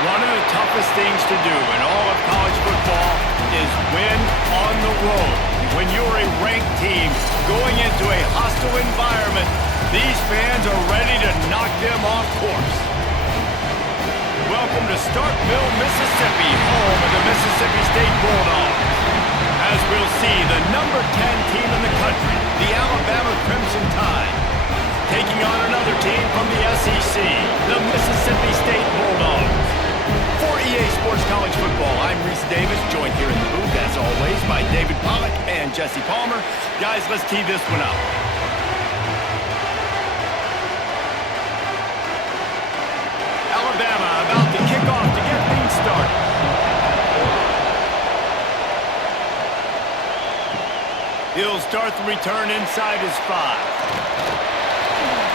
One of the toughest things to do in all of college football is win on the road. When you're a ranked team going into a hostile environment, these fans are ready to knock them off course. Welcome to Starkville, Mississippi, home of the Mississippi State Bulldogs. As we'll see, the number 10 team in the country, the Alabama Crimson Tide, taking on another team from the SEC, the Mississippi State Bulldogs. For EA Sports College Football, I'm Reese Davis, joined here in the booth, as always, by David Pollack and Jesse Palmer. Guys, let's tee this one up. Alabama about to kick off to get things started. He'll start the return inside his 5.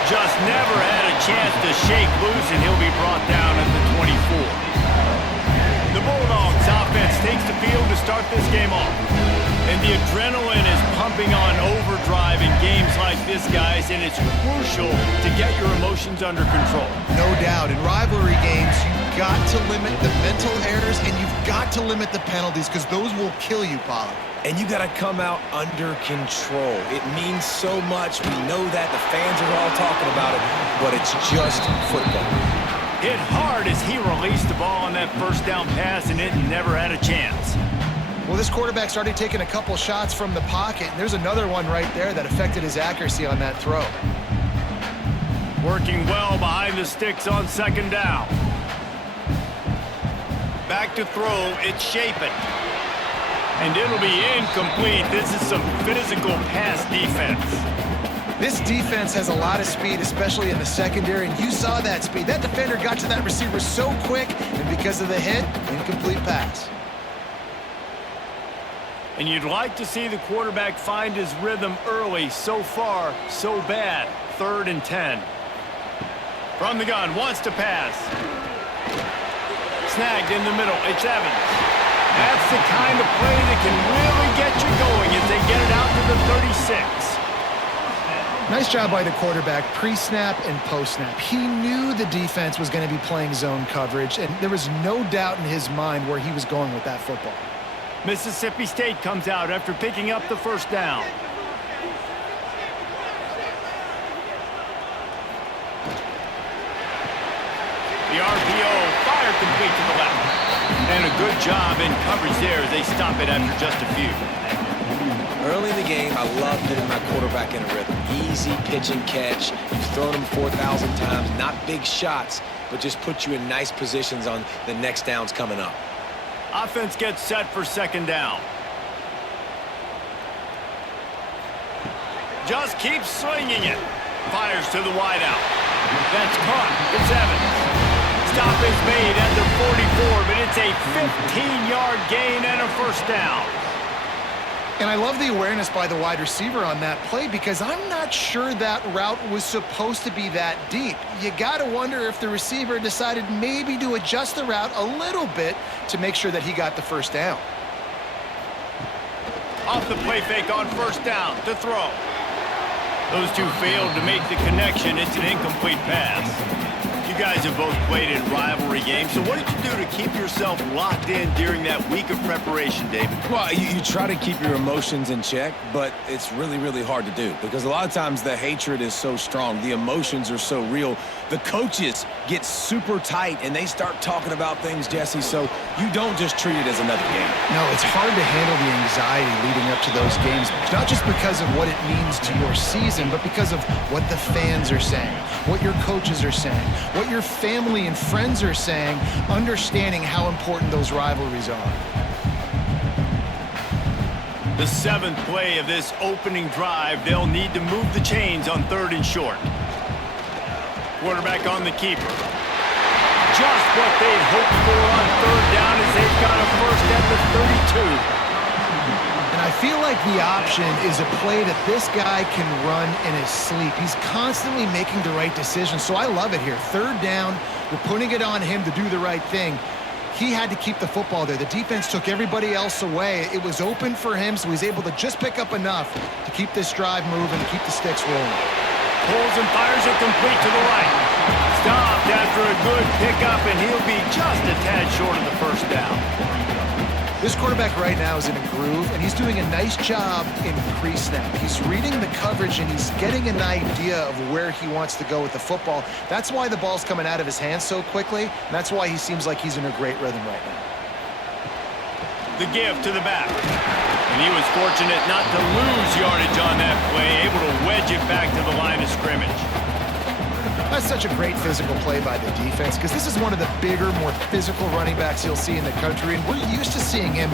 Just never had a chance to shake loose, and he'll be brought down at the 24. The Bulldogs offense takes the field to start this game off. And the adrenaline is pumping on overdrive in games like this, guys, and it's crucial to get your emotions under control. No doubt. In rivalry games, you've got to limit the mental errors, and you've got to limit the penalties, because those will kill you, Pollack. And you got to come out under control. It means so much. We know that. The fans are all talking about it, but it's just football. Hit hard as he released the ball on that first down pass, and it never had a chance. Well, this quarterback started taking a couple shots from the pocket, and there's another one right there that affected his accuracy on that throw. Working well behind the sticks on second down. Back to throw, it's Shapen. And it'll be incomplete. This is some physical pass defense. This defense has a lot of speed, especially in the secondary, and you saw that speed. That defender got to that receiver so quick, and because of the hit, incomplete pass. And you'd like to see the quarterback find his rhythm early. So far, so bad. 3rd and 10. From the gun, wants to pass. Snagged in the middle, it's Evans. That's the kind of play that can really get you going as they get it out to the 36. Nice job by the quarterback, pre-snap and post-snap. He knew the defense was going to be playing zone coverage, and there was no doubt in his mind where he was going with that football. Mississippi State comes out after picking up the first down. The RPO fired complete to the left. And a good job in coverage there as they stop it after just a few. Early in the game, I love getting my quarterback in a rhythm. Easy pitch and catch. You've thrown them 4,000 times. Not big shots, but just put you in nice positions on the next downs coming up. Offense gets set for second down. Just keeps swinging it. Fires to the wideout. That's caught. It's Evans. Stop is made at the 44, but it's a 15-yard gain and a first down. And I love the awareness by the wide receiver on that play, because I'm not sure that route was supposed to be that deep. You got to wonder if the receiver decided maybe to adjust the route a little bit to make sure that he got the first down. Off the play fake on first down to throw. Those two failed to make the connection. It's an incomplete pass. You guys have both played in rivalry games, so what did you do to keep yourself locked in during that week of preparation, David? Well, you try to keep your emotions in check, but it's really, really hard to do because a lot of times the hatred is so strong. The emotions are so real. The coaches get super tight, and they start talking about things, Jesse, so you don't just treat it as another game. No, it's hard to handle the anxiety leading up to those games, not just because of what it means to your season, but because of what the fans are saying, what your coaches are saying, what your family and friends are saying, understanding how important those rivalries are. The 7th play of this opening drive, they'll need to move the chains on 3rd and short. Quarterback on the keeper. Just what they'd hoped for on 3rd down as they've got a first at the 32. And I feel like the option is a play that this guy can run in his sleep. He's constantly making the right decision, so I love it here. 3rd down, we're putting it on him to do the right thing. He had to keep the football there. The defense took everybody else away. It was open for him, so he's able to just pick up enough to keep this drive moving, to keep the sticks rolling. Pulls and fires it complete to the right. Stopped after a good pickup, and he'll be just a tad short of the first down. This quarterback right now is in a groove, and he's doing a nice job in pre-snap. He's reading the coverage, and he's getting an idea of where he wants to go with the football. That's why the ball's coming out of his hands so quickly, and that's why he seems like he's in a great rhythm right now. The give to the back. And he was fortunate not to lose yardage on that play, able to wedge it back to the line of scrimmage. That's such a great physical play by the defense because this is one of the bigger, more physical running backs you'll see in the country, and we're used to seeing him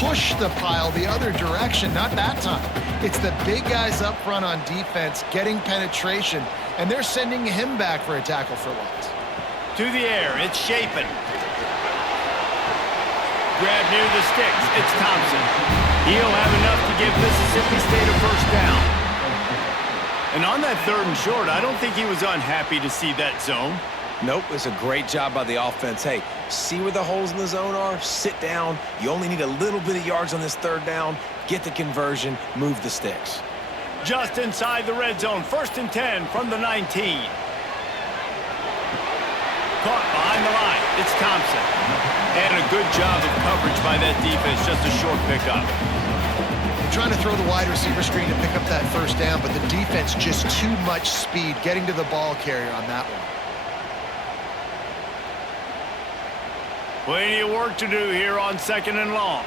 push the pile the other direction. Not that time. It's the big guys up front on defense getting penetration, and they're sending him back for a tackle for loss. To the air, it's Shapen. Grab near the sticks, it's Thompson. He'll have enough to give Mississippi State a first down. And on that 3rd and short, I don't think he was unhappy to see that zone. Nope, it's a great job by the offense. Hey, see where the holes in the zone are? Sit down. You only need a little bit of yards on this 3rd down. Get the conversion, move the sticks. Just inside the red zone, 1st and 10 from the 19. Caught behind the line, it's Thompson. And a good job of coverage by that defense, just a short pickup. Trying to throw the wide receiver screen to pick up that first down, but the defense just too much speed getting to the ball carrier on that one. Plenty of work to do here on 2nd and long.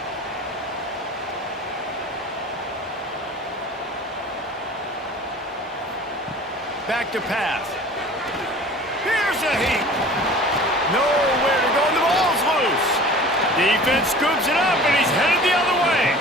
Back to pass. Here's a heap. Nowhere to go, and the ball's loose. Defense scoops it up, and he's headed the other way.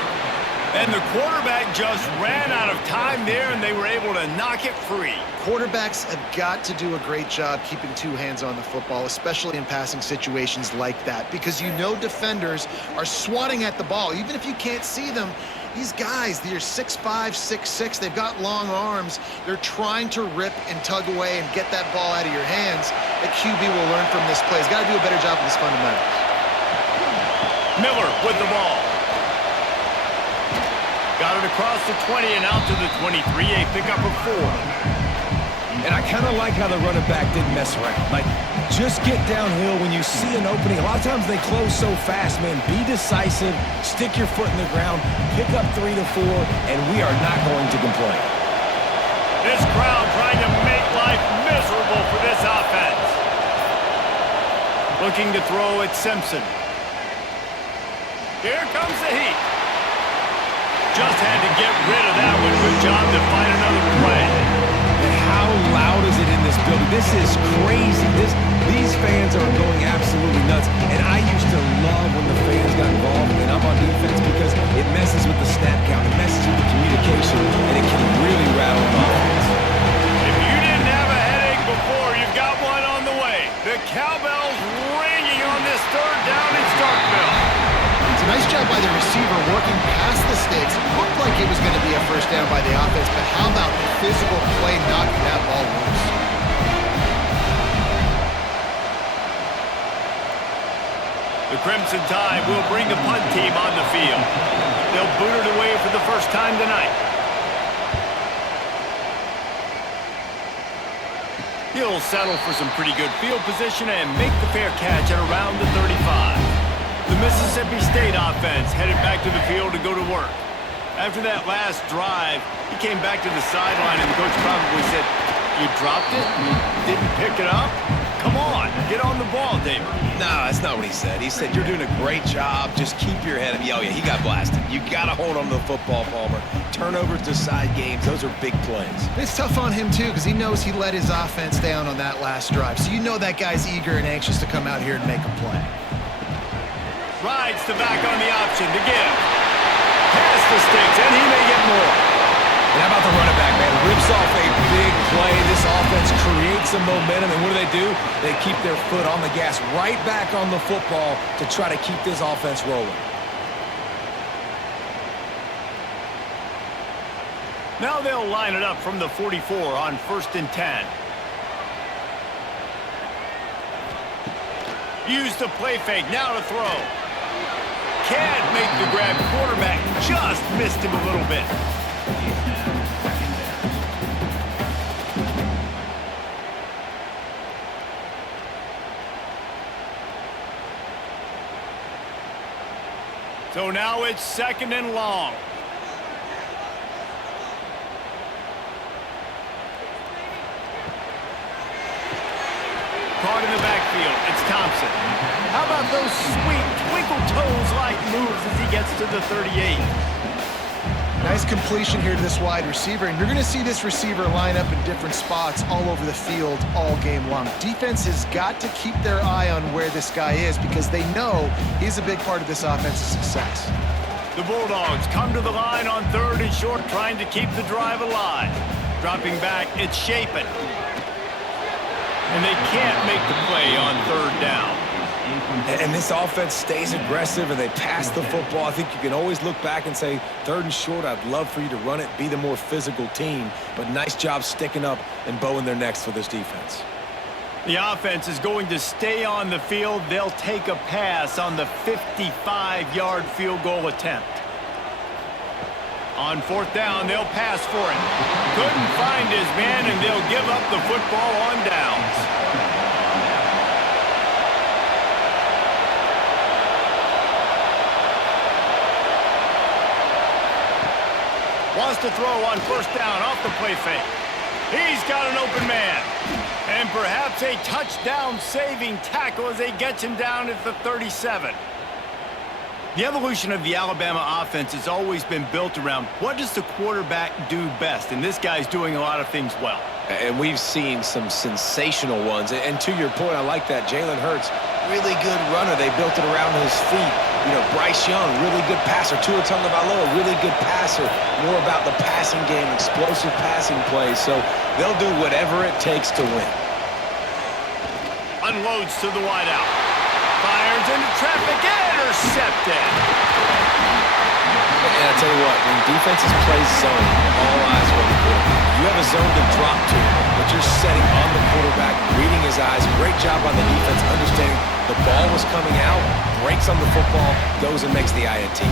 And the quarterback just ran out of time there, and they were able to knock it free. Quarterbacks have got to do a great job keeping 2 hands on the football, especially in passing situations like that, because you know defenders are swatting at the ball. Even if you can't see them, these guys, they're 6'5", 6'6", they've got long arms. They're trying to rip and tug away and get that ball out of your hands. The QB will learn from this play. He's got to do a better job with his fundamentals. Miller with the ball. Got it across the 20 and out to the 23, a pickup of 4. And I kind of like how the running back didn't mess around. Like, just get downhill when you see an opening. A lot of times they close so fast, man. Be decisive, stick your foot in the ground, pick up 3 to 4, and we are not going to complain. This crowd trying to make life miserable for this offense. Looking to throw at Simpson. Here comes the heat. Just had to get rid of that one. Good job to find another play. And how loud is it in this building? This is crazy. These fans are going absolutely nuts. And I used to love when the fans got involved, and I'm on defense because it messes with the snap count. It messes with the communication, and it can really rattle an offense. If you didn't have a headache before, you've got one on the way. The cowbell's ringing on this 3rd down in Starkville. Nice job by the receiver working past the sticks. It looked like it was going to be a first down by the offense, but how about the physical play knocking that ball loose? The Crimson Tide will bring the punt team on the field. They'll boot it away for the first time tonight. He'll settle for some pretty good field position and make the fair catch at around the 35. The Mississippi State offense headed back to the field to go to work. After that last drive, he came back to the sideline, and the coach probably said, "You dropped it? You didn't pick it up? Come on, get on the ball, David." No, that's not what he said. He said, "You're doing a great job. Just keep your head up." Oh, yeah, he got blasted. You got to hold on to the football, Palmer. Turnovers decide games. Those are big plays. It's tough on him, too, because he knows he let his offense down on that last drive. So you know that guy's eager and anxious to come out here and make a play. Rides the back on the option to give. Pass the sticks, and he may get more. And how about the running back, man? Rips off a big play. This offense creates some momentum, and what do? They keep their foot on the gas, right back on the football to try to keep this offense rolling. Now they'll line it up from the 44 on 1st and 10. Use the play fake, now to throw. Can't make the grab. Quarterback just missed him a little bit. So now it's 2nd and long. Caught in the backfield. It's Thompson. How about those sweet twinkle toes-like moves as he gets to the 38? Nice completion here to this wide receiver, and you're going to see this receiver line up in different spots all over the field all game long. Defense has got to keep their eye on where this guy is because they know he's a big part of this offense's success. The Bulldogs come to the line on 3rd and short, trying to keep the drive alive. Dropping back, it's Shapen. And they can't make the play on 3rd down. And this offense stays aggressive and they pass the football. I think you can always look back and say, 3rd and short, I'd love for you to run it, be the more physical team. But nice job sticking up and bowing their necks for this defense. The offense is going to stay on the field. They'll take a pass on the 55-yard field goal attempt. On 4th down, they'll pass for it. Couldn't find his man, and they'll give up the football on downs. Wants to throw on 1st down off the play fake. He's got an open man. And perhaps a touchdown-saving tackle as they get him down at the 37. The evolution of the Alabama offense has always been built around what does the quarterback do best, and this guy's doing a lot of things well. And we've seen some sensational ones. And to your point, I like that. Jalen Hurts, really good runner. They built it around his feet. You know, Bryce Young, really good passer. Tua Tagovailoa, really good passer. More about the passing game, explosive passing plays. So they'll do whatever it takes to win. Unloads to the wideout. Fires into traffic, intercepted. And I tell you what, when defenses play zone, all eyes are on the quarterback. You have a zone to drop to, but you're setting on the quarterback, reading his eyes. Great job on the defense, understanding the ball was coming out, breaks on the football, goes and makes the INT.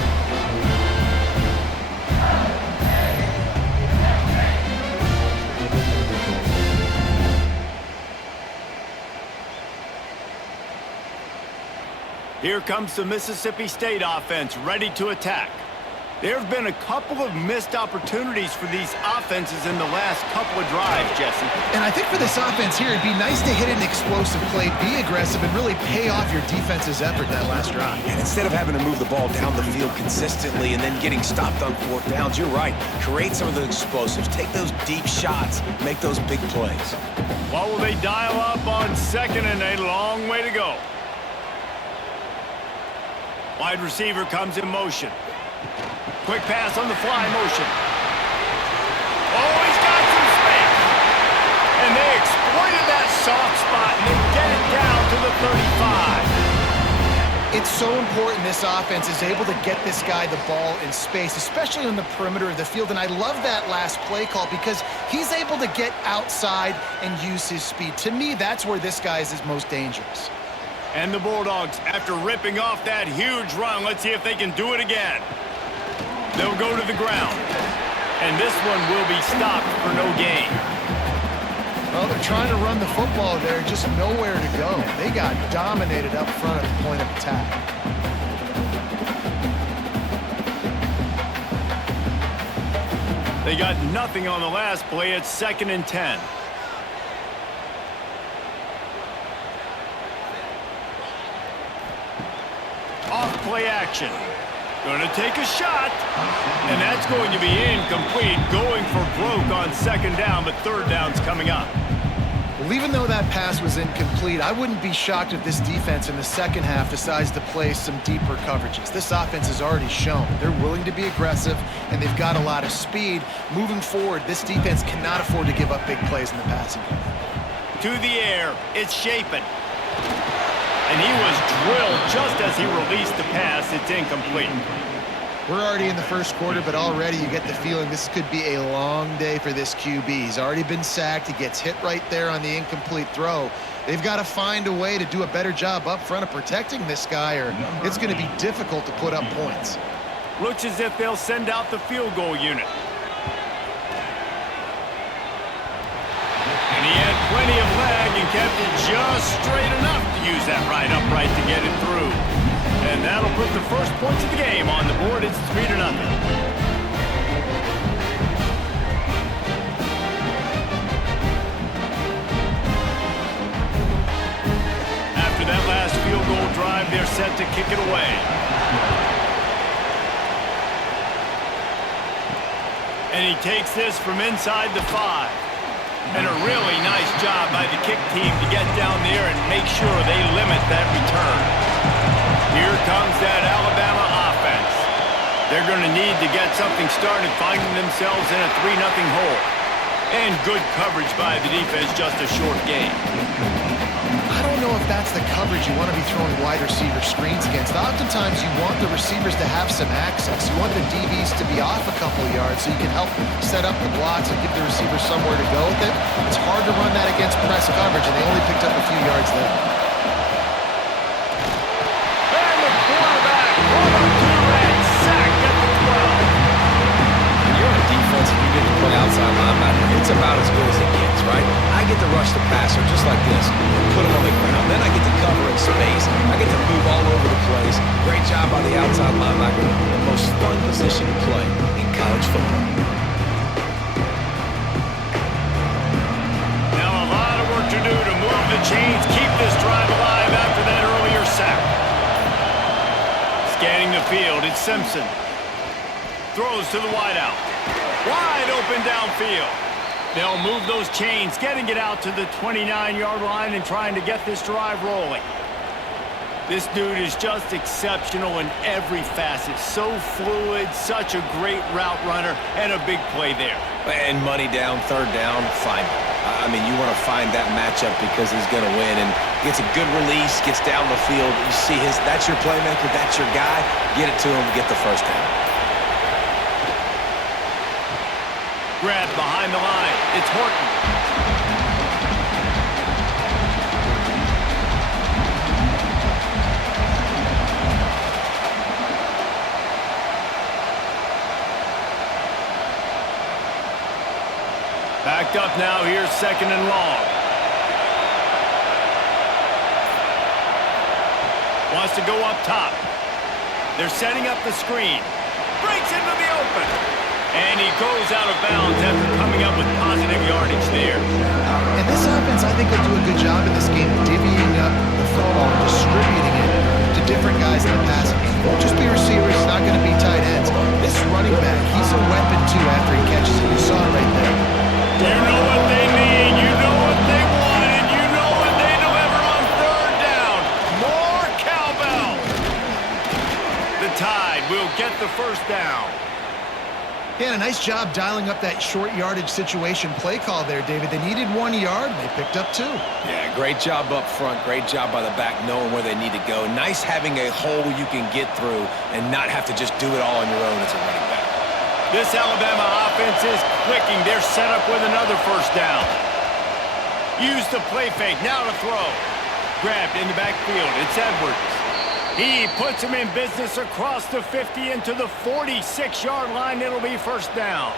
Here comes the Mississippi State offense ready to attack. There have been a couple of missed opportunities for these offenses in the last couple of drives, Jesse. And I think for this offense here, it'd be nice to hit an explosive play, be aggressive, and really pay off your defense's effort that last drive. And instead of having to move the ball down the field consistently and then getting stopped on 4th downs, you're right. Create some of the explosives. Take those deep shots. Make those big plays. What will they dial up on 2nd and a long way to go? Wide receiver comes in motion. Quick pass on the fly motion. Oh, he's got some space. And they exploited that soft spot, and they get it down to the 35. It's so important this offense is able to get this guy the ball in space, especially on the perimeter of the field. And I love that last play call because he's able to get outside and use his speed. To me, that's where this guy is his most dangerous. And the Bulldogs, after ripping off that huge run, let's see if they can do it again. They'll go to the ground. And this one will be stopped for no gain. Well, they're trying to run the football there, just nowhere to go. They got dominated up front at the point of attack. They got nothing on the last play. It's 2nd and 10. Off play action. Going to take a shot. And that's going to be incomplete. Going for broke on 2nd down, but 3rd down's coming up. Well, even though that pass was incomplete, I wouldn't be shocked if this defense in the second half decides to play some deeper coverages. This offense has already shown they're willing to be aggressive, and they've got a lot of speed. Moving forward, this defense cannot afford to give up big plays in the passing game. To the air, it's Shapen. And he was drilled just as he released the pass. It's incomplete. We're already in the first quarter, but already you get the feeling this could be a long day for this QB. He's already been sacked. He gets hit right there on the incomplete throw. They've got to find a way to do a better job up front of protecting this guy, or it's going to be difficult to put up points. Looks as if they'll send out the field goal unit. And he had plenty of leg and kept it just straight enough to use that right upright to get it through. And That'll put the first points of the game on the board. It's 3-0. After that last field goal drive, they're set to kick it away. And he takes this from inside the 5. And a really nice job by the kick team to get down there and make sure they limit that return. Here comes that Alabama offense. They're going to need to get something started, finding themselves in a 3-0 hole. And good coverage by the defense, just a short game. I don't know if that's the coverage you want to be throwing wide receiver screens against. Oftentimes, you want the receivers to have some access. You want the DBs to be off a couple of yards so you can help set up the blocks and give the receiver somewhere to go with it. It's hard to run that against press coverage, and they only picked up a few yards there. And the quarterback brought up to and sacked at the 12. When you're on defense and you get to play outside linebacker, it's about as good as it gets, right? I get to rush the passer just like this, put him on the ground. Then I get to cover in space. I get to move all over the place. Great job by the outside linebacker. The most fun position to play in college football. Now a lot of work to do to move the chains, keep this drive alive after that earlier sack. Scanning the field, it's Simpson. Throws to the wideout. Wide open downfield. They'll move those chains, getting it out to the 29-yard line and trying to get this drive rolling. This dude is just exceptional in every facet. So fluid, such a great route runner, and a big play there. And money down, third down, find him. I mean, you want to find that matchup because he's going to win and gets a good release, gets down the field. You see that's your playmaker, that's your guy. Get it to him, get the first down. Grab behind the line. It's Horton. Backed up now. Here's 2nd and long. Wants to go up top. They're setting up the screen. Breaks into the open. And he goes out of bounds after coming up with positive yardage there. And this offense, I think, will do a good job in this game divvying up the football and distributing it to different guys in the passing game. It won't just be receivers. It's not going to be tight ends. This running back, he's a weapon, too, after he catches it. You saw it right there. You know what they need. You know what they want. And you know what they deliver on 3rd down. More cowbell. The Tide will get the first down. Yeah, a nice job dialing up that short yardage situation play call there, David. They needed 1 yard, and they picked up 2. Yeah, great job up front. Great job by the back knowing where they need to go. Nice having a hole you can get through and not have to just do it all on your own as a running back. This Alabama offense is clicking. They're set up with another first down. Use the play fake. Now to throw. Grabbed in the backfield. It's Edwards. He puts him in business across the 50 into the 46-yard line. It'll be first down.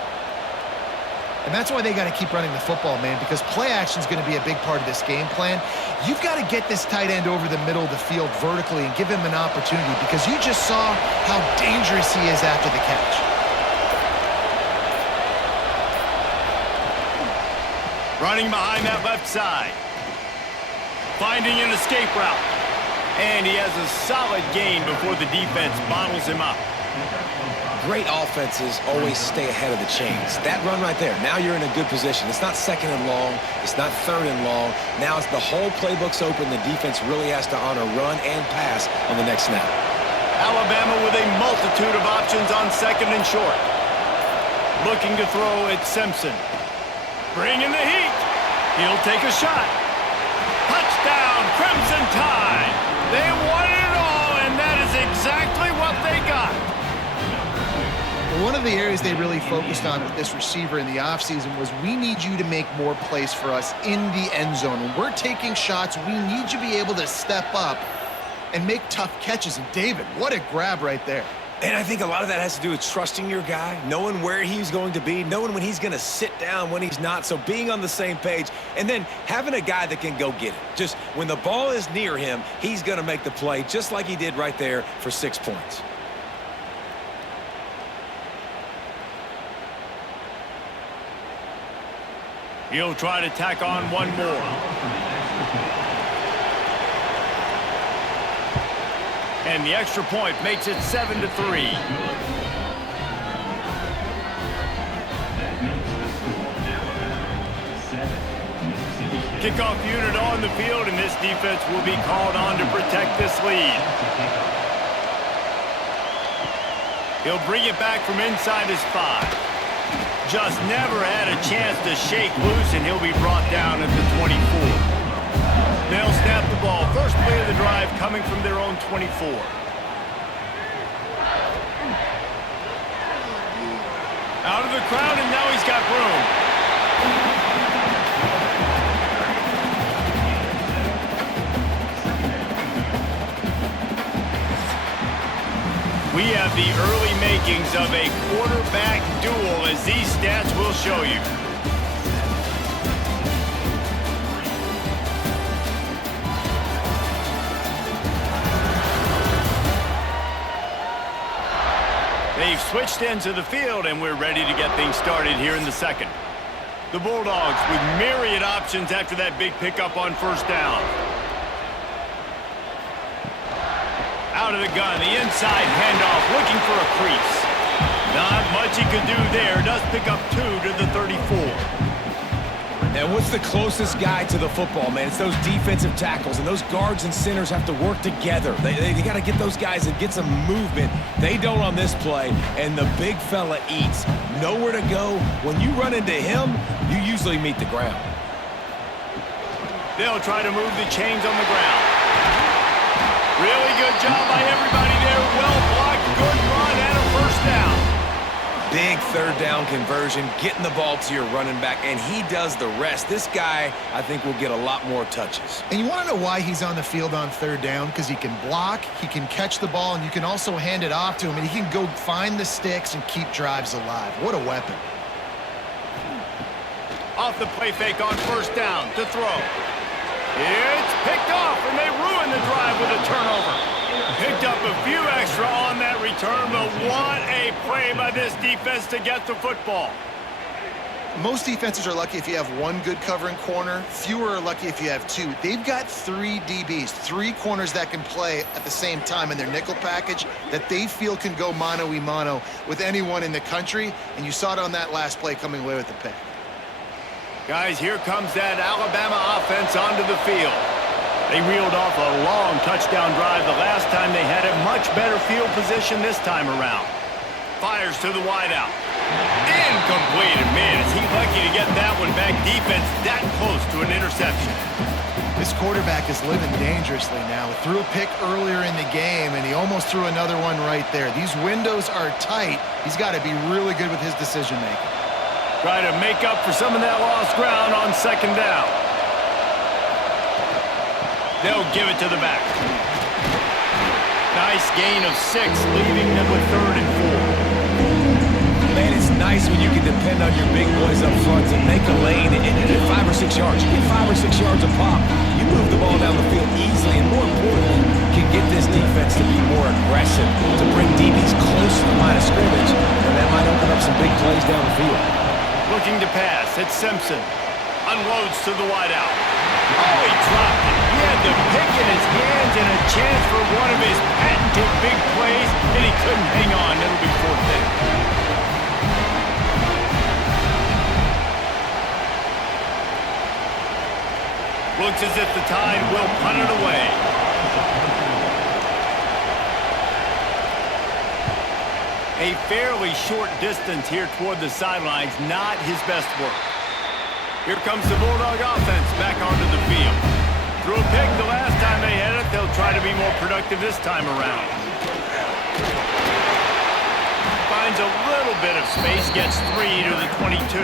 And that's why they got to keep running the football, man, because play action is going to be a big part of this game plan. You've got to get this tight end over the middle of the field vertically and give him an opportunity because you just saw how dangerous he is after the catch. Running behind that left side. Finding an escape route. And he has a solid gain before the defense bottles him up. Great offenses always stay ahead of the chains. That run right there, now you're in a good position. It's not 2nd and long. It's not 3rd and long. Now it's the whole playbook's open. The defense really has to honor run and pass on the next snap. Alabama with a multitude of options on 2nd and short. Looking to throw at Simpson. Bringing the heat. He'll take a shot. Touchdown, Crimson Tide. They won it all, and that is exactly what they got. Well, one of the areas they really focused on with this receiver in the offseason was we need you to make more plays for us in the end zone. When we're taking shots, we need you to be able to step up and make tough catches. And David, what a grab right there. And I think a lot of that has to do with trusting your guy, knowing where he's going to be, knowing when he's going to sit down, when he's not. So being on the same page, and then having a guy that can go get it. Just when the ball is near him, he's going to make the play, just like he did right there for 6 points. He'll try to tack on one more. And the extra point makes it 7-3. Kickoff unit on the field, and this defense will be called on to protect this lead. He'll bring it back from inside his 5. Just never had a chance to shake loose, and he'll be brought down at the 24. They'll snap the ball. First play of the drive coming from their own 24. Out of the crowd, and now he's got room. We have the early makings of a quarterback duel, as these stats will show you. They've switched ends of the field, and we're ready to get things started here in the second. The Bulldogs with myriad options after that big pickup on first down. Out of the gun, the inside handoff, looking for a crease. Not much he could do there. Does pick up 2 to the 34. And what's the closest guy to the football, man? It's those defensive tackles, and those guards and centers have to work together. They got to get those guys and get some movement. They don't on this play, and the big fella eats. Nowhere to go. When you run into him, you usually meet the ground. They'll try to move the chains on the ground. Really good job by everybody there. Well blocked, good run, and a first down. Big third down conversion, getting the ball to your running back, and he does the rest. This guy, I think, will get a lot more touches. And you want to know why he's on the field on third down? Because he can block, he can catch the ball, and you can also hand it off to him, and he can go find the sticks and keep drives alive. What a weapon. Off the play fake on first down to throw. It's picked off, and they ruin the drive with a turnover. Picked up a few extra on that return, but what a play by this defense to get the football. Most defenses are lucky if you have one good covering corner. Fewer are lucky if you have 2. They've got 3 DBs, 3 corners that can play at the same time in their nickel package that they feel can go mano-a-mano with anyone in the country, and you saw it on that last play coming away with the pick. Guys, here comes that Alabama offense onto the field. They reeled off a long touchdown drive the last time they had a much better field position this time around. Fires to the wideout. Incomplete. Man, is he lucky to get that one back. Defense that close to an interception. This quarterback is living dangerously now. Threw a pick earlier in the game, and he almost threw another one right there. These windows are tight. He's got to be really good with his decision-making. Try to make up for some of that lost ground on second down. They'll give it to the back. Nice gain of 6, leaving them with 3rd and 4. Man, it's nice when you can depend on your big boys up front to make a lane and get 5 or 6 yards. You get 5 or 6 yards a pop. You move the ball down the field easily, and more importantly, can get this defense to be more aggressive, to bring DBs close to the line of scrimmage, and that might open up some big plays down the field. Looking to pass, it's Simpson. Unloads to the wideout. Oh, he dropped it. He had the pick in his hands and a chance for one of his patented big plays, and he couldn't hang on. It'll be 4th down. Looks as if the Tide will punt it away. A fairly short distance here toward the sidelines, not his best work. Here comes the Bulldog offense back onto the field. Threw a pick the last time they had it. They'll try to be more productive this time around. Finds a little bit of space, gets 3 to the 22.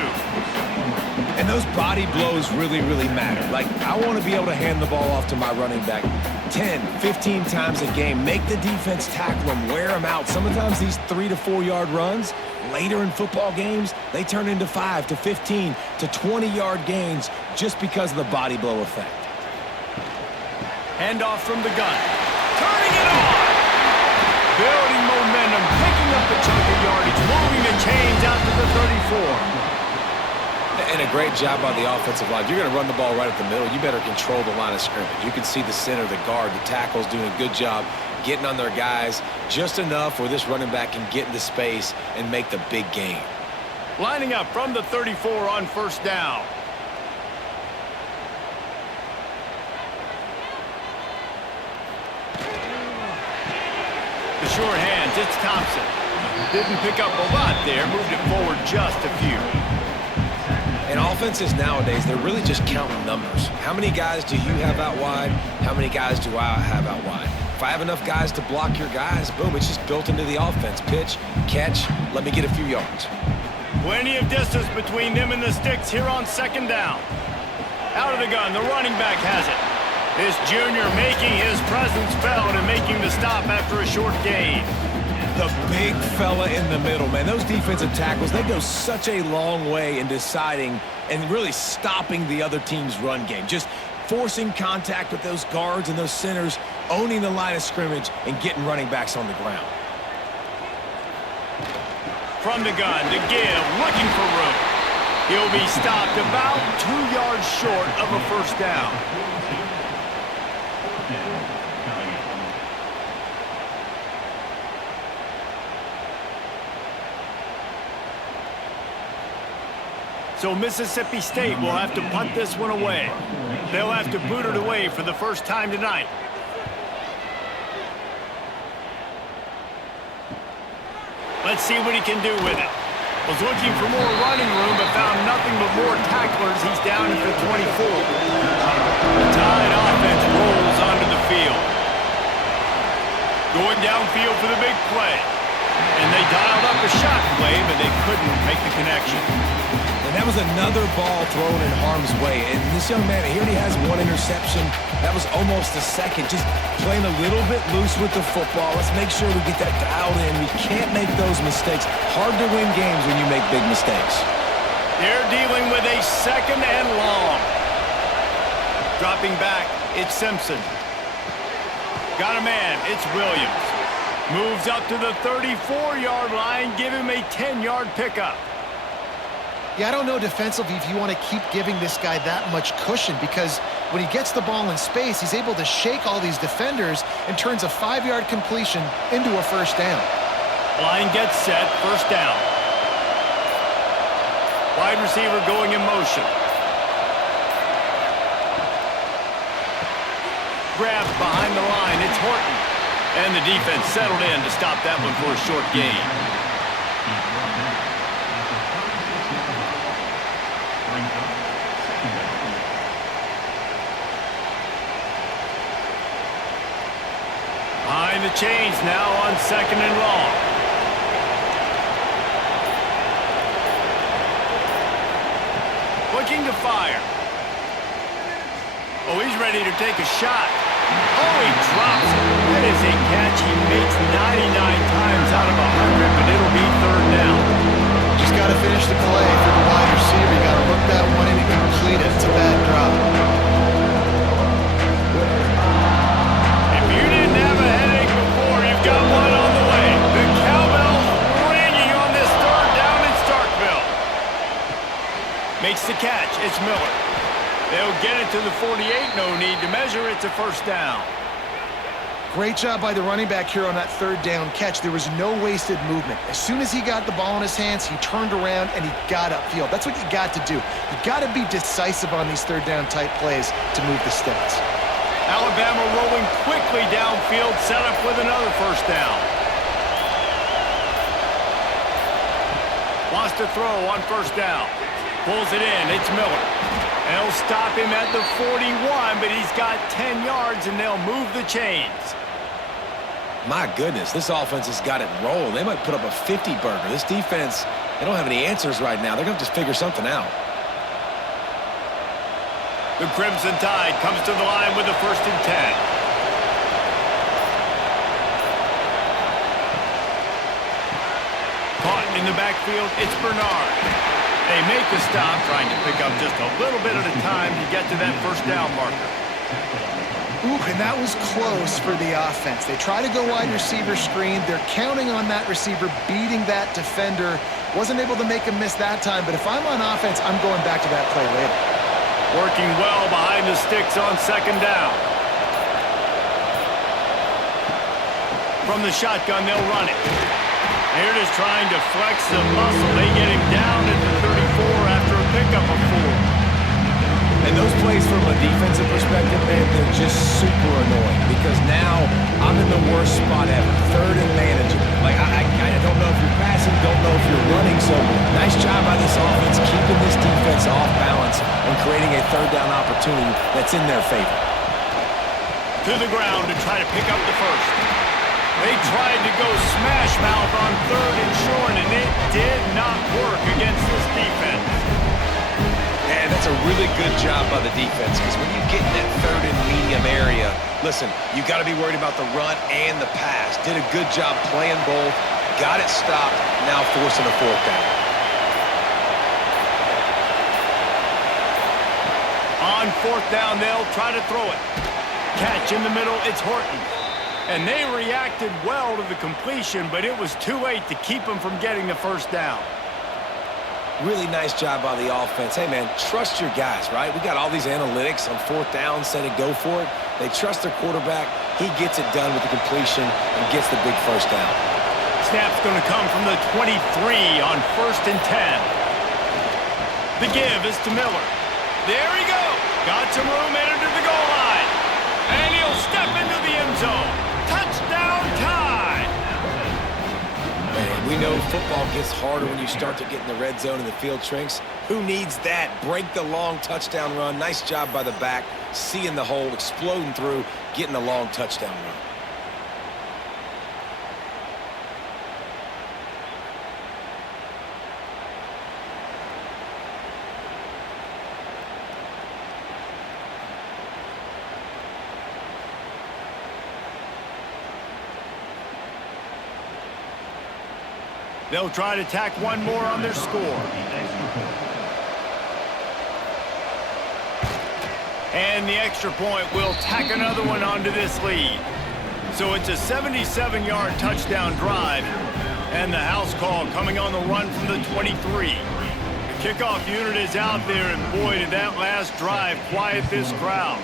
And those body blows really, really matter. Like, I want to be able to hand the ball off to my running back. 10, 15 times a game. Make the defense tackle them, wear them out. Sometimes these 3 to 4 yard runs, later in football games, they turn into 5 to 15 to 20-yard gains just because of the body blow effect. Handoff from the gun. Turning it on! Building momentum, picking up a chunk of yardage, moving the chains out to the 34. And a great job by the offensive line. You're going to run the ball right at the middle. You better control the line of scrimmage. You can see the center, the guard, the tackles doing a good job getting on their guys just enough where this running back can get into space and make the big gain. Lining up from the 34 on first down. The short hands, it's Thompson. Didn't pick up a lot there, moved it forward just a few. And offenses nowadays, they're really just counting numbers. How many guys do you have out wide? How many guys do I have out wide? If I have enough guys to block your guys, boom, it's just built into the offense. Pitch, catch, let me get a few yards. Plenty of distance between them and the sticks here on second down. Out of the gun, the running back has it. This junior making his presence felt and making the stop after a short gain. The big fella in the middle, man. Those defensive tackles, they go such a long way in deciding and really stopping the other team's run game. Just forcing contact with those guards and those centers, owning the line of scrimmage, and getting running backs on the ground. From the gun, to give, looking for room. He'll be stopped about 2 yards short of a first down. So Mississippi State will have to punt this one away. They'll have to boot it away for the first time tonight. Let's see what he can do with it. Was looking for more running room, but found nothing but more tacklers. He's down at the 24. The Tide offense rolls onto the field. Going downfield for the big play. And they dialed up a shot play, but they couldn't make the connection. And that was another ball thrown in harm's way. And this young man, he already has one interception. That was almost a second. Just playing a little bit loose with the football. Let's make sure we get that dialed in. We can't make those mistakes. Hard to win games when you make big mistakes. They're dealing with a second and long. Dropping back, it's Simpson. Got a man, it's Williams. Moves up to the 34-yard line, give him a 10-yard pickup. Yeah, I don't know defensively if you want to keep giving this guy that much cushion, because when he gets the ball in space, he's able to shake all these defenders and turns a 5-yard completion into a first down. Line gets set, first down. Wide receiver going in motion. Grabs behind the line, it's Horton. And the defense settled in to stop that one for a short gain. Behind the chains now on second and long. Looking to fire. Oh, he's ready to take a shot. Oh, he drops it. That is a catch he makes 99 times out of 100, but it'll be third down. Just got to finish the play for the wide receiver. You got to look that one in and complete it. It's a bad drop. If you didn't have a headache before, you've got one on the way. The cowbell's ringing on this third down in Starkville. Makes the catch. It's Miller. They'll get it to the 48. No need to measure. It's a first down. Great job by the running back here on that third down catch. There was no wasted movement. As soon as he got the ball in his hands, he turned around and he got upfield. That's what you got to do. You got to be decisive on these third down type plays to move the stats. Alabama rolling quickly downfield, set up with another first down. Wants to throw on first down. Pulls it in. It's Miller. They'll stop him at the 41, but he's got 10 yards, and they'll move the chains. My goodness, this offense has got it rolling. They might put up a 50-burger. This defense, they don't have any answers right now. They're going to have to figure something out. The Crimson Tide comes to the line with a 1st and 10. In the backfield, it's Bernard. They make a stop, trying to pick up just a little bit at a time to get to that first down marker. Ooh, and that was close for the offense. They try to go wide receiver screen. They're counting on that receiver beating that defender. Wasn't able to make a miss that time, but if I'm on offense, I'm going back to that play later. Working well behind the sticks on second down. From the shotgun, they'll run it. They're just trying to flex the muscle. They get him down at the 34 after a pickup of 4. And those plays from a defensive perspective, man, they're just super annoying because now I'm in the worst spot ever. Third and manageable. Like, I don't know if you're passing, don't know if you're running. So nice job by this offense keeping this defense off balance and creating a third down opportunity that's in their favor. To the ground to try to pick up the first. They tried to go smash mouth on third and short, and it did not work against this defense. And that's a really good job by the defense because when you get in that third and medium area, listen, you got to be worried about the run and the pass. Did a good job playing both, got it stopped, now forcing a fourth down. On fourth down, they'll try to throw it. Catch in the middle, it's Horton. And they reacted well to the completion, but it was too late to keep them from getting the first down. Really nice job by the offense. Hey, man, trust your guys, right? We got all these analytics on fourth down, say to go for it. They trust their quarterback. He gets it done with the completion and gets the big first down. Snap's going to come from the 23 on 1st and 10. The give is to Miller. There he goes. Got some room, entered to the goal line. And he'll step into the end zone. Touchdown time! Man, we know football gets harder when you start to get in the red zone and the field shrinks. Who needs that? Break the long touchdown run. Nice job by the back, seeing the hole, exploding through, getting a long touchdown run. They'll try to tack one more on their score. And the extra point will tack another one onto this lead. So it's a 77-yard touchdown drive. And the house call coming on the run from the 23. The kickoff unit is out there, and boy, did that last drive quiet this crowd.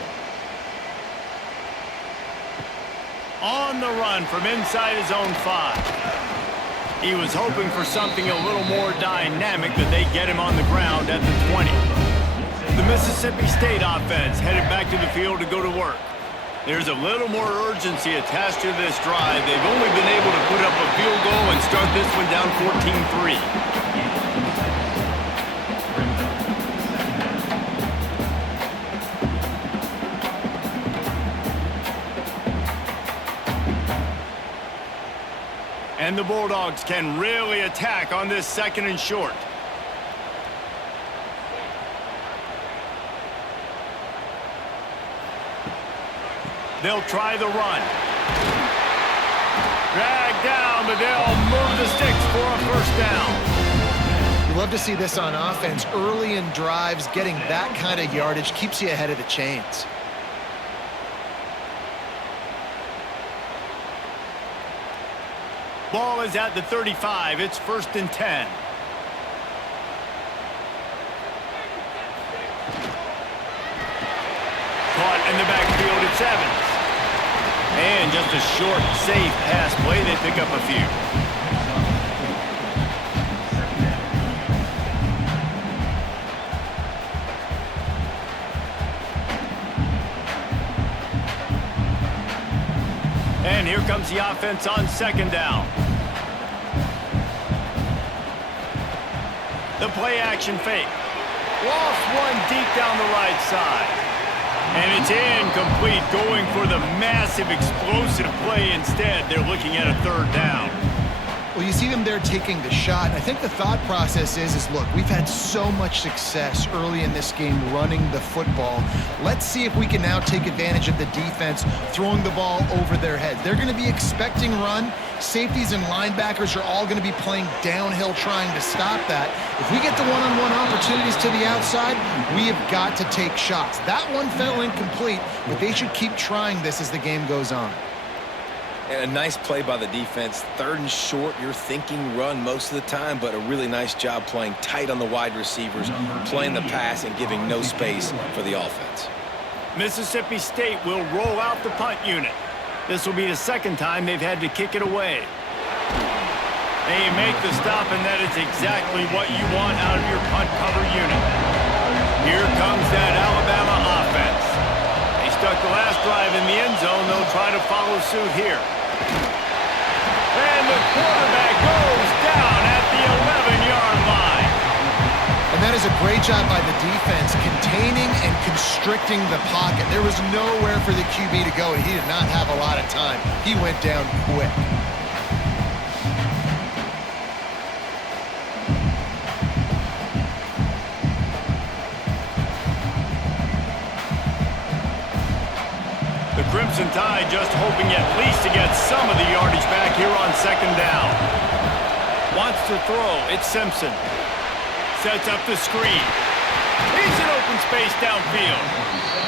On the run from inside his own 5. He was hoping for something a little more dynamic, but they get him on the ground at the 20. The Mississippi State offense headed back to the field to go to work. There's a little more urgency attached to this drive. They've only been able to put up a field goal and start this one down 14-3. And the Bulldogs can really attack on this 2nd and short. They'll try the run. Dragged down, but they'll move the sticks for a first down. You love to see this on offense. Early in drives, getting that kind of yardage keeps you ahead of the chains. Ball is at the 35. It's 1st and 10. Caught in the backfield, it's Evans. And just a short, safe pass play. They pick up a few. And here comes the offense on 2nd down. The play action fake. Lost one deep down the right side. And it's incomplete, going for the massive explosive play instead. They're looking at a 3rd down. Well, you see them there taking the shot, and I think the thought process is look, we've had so much success early in this game running the football. Let's see if we can now take advantage of the defense throwing the ball over their heads. They're going to be expecting run. Safeties and linebackers are all going to be playing downhill trying to stop that. If we get the one-on-one opportunities to the outside, we have got to take shots. That one fell incomplete, but they should keep trying this as the game goes on. And a nice play by the defense. 3rd and short, you're thinking run most of the time, but a really nice job playing tight on the wide receivers, playing the pass and giving no space for the offense. Mississippi State will roll out the punt unit. This will be the 2nd time they've had to kick it away. They make the stop, and that is exactly what you want out of your punt cover unit. Here comes that Alabama offense. They stuck the last drive in the end zone. They'll try to follow suit here. And the quarterback goes down at the 11-yard line. And that is a great job by the defense, containing and constricting the pocket. There was nowhere for the QB to go, and he did not have a lot of time. He went down quick. The Crimson Tide just hoping at least to get some of the yardage back here on 2nd down. Wants to throw. It's Simpson. Sets up the screen. He's in open space downfield.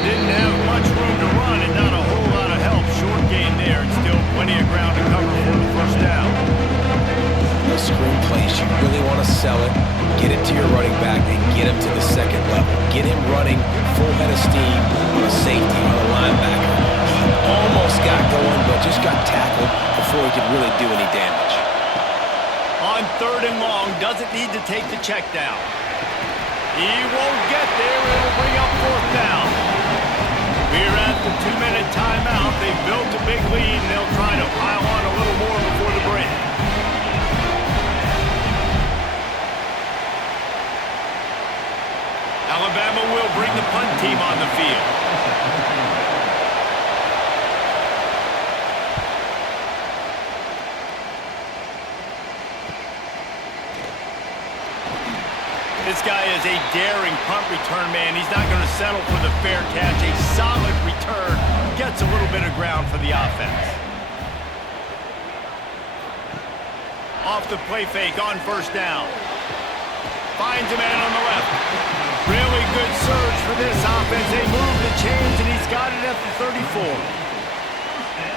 Didn't have much room to run and not a whole lot of help. Short gain there and still plenty of ground to cover for the 1st down. Those screen plays, you really want to sell it, get it to your running back, and get him to the 2nd level. Get him running full head of steam on a safety, on a linebacker. He almost got going, but just got tackled before he could really do any damage. On 3rd and long, doesn't need to take the check down. He won't get there. It'll bring up 4th down. We're at the 2-minute timeout. They've built a big lead, and they'll try to pile on a little more before the break. Alabama will bring the punt team on the field. This guy is a daring punt return man. He's not going to settle for the fair catch. A solid return. Gets a little bit of ground for the offense. Off the play fake on 1st down. Finds a man on the left. Really good surge for this offense. They move the chains, and he's got it at the 34.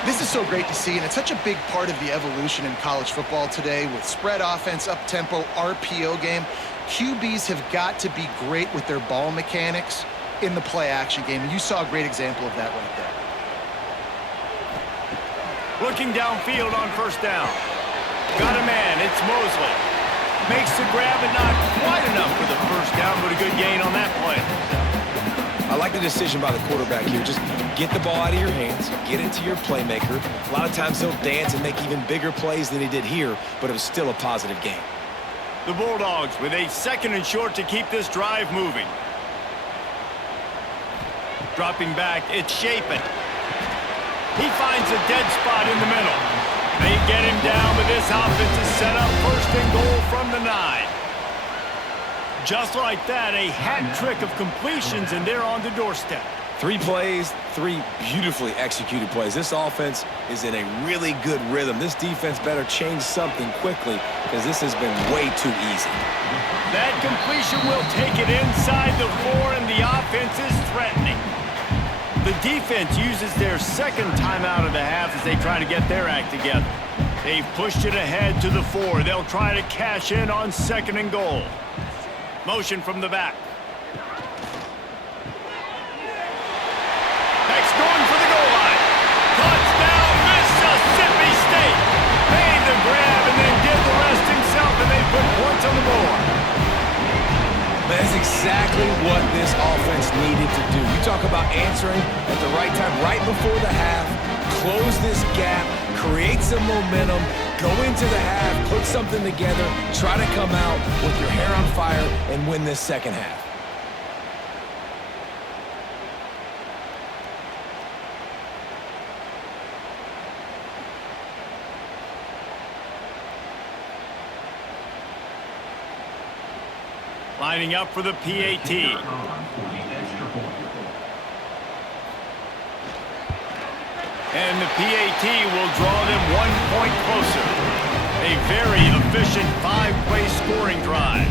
This is so great to see, and it's such a big part of the evolution in college football today with spread offense, up-tempo, RPO game. QBs have got to be great with their ball mechanics in the play-action game, and you saw a great example of that right there. Looking downfield on 1st down. Got a man. It's Mosley. Makes the grab and not quite enough for the 1st down, but a good gain on that play. I like the decision by the quarterback here. Just get the ball out of your hands, get it to your playmaker. A lot of times he'll dance and make even bigger plays than he did here, but it was still a positive game. The Bulldogs with a 2nd and short to keep this drive moving. Dropping back, it's Shapen. He finds a dead spot in the middle. They get him down, but this offense is set up 1st and goal from the 9. Just like that, a hat trick of completions, and they're on the doorstep. 3 plays, 3 beautifully executed plays. This offense is in a really good rhythm. This defense better change something quickly because this has been way too easy. That completion will take it inside the 4, and the offense is threatening. The defense uses their 2nd timeout of the half as they try to get their act together. They've pushed it ahead to the 4. They'll try to cash in on 2nd and goal. Motion from the back. Next going for the goal line. Touchdown, Mississippi State. Made the grab and then did the rest himself, and they put points on the board. That's exactly what this offense needed to do. You talk about answering at the right time, right before the half, close this gap, create some momentum, go into the half, put something together, try to come out with your hair on fire and win this 2nd half. Lining up for the PAT. And the PAT will draw them 1 point closer. A very efficient 5-play scoring drive.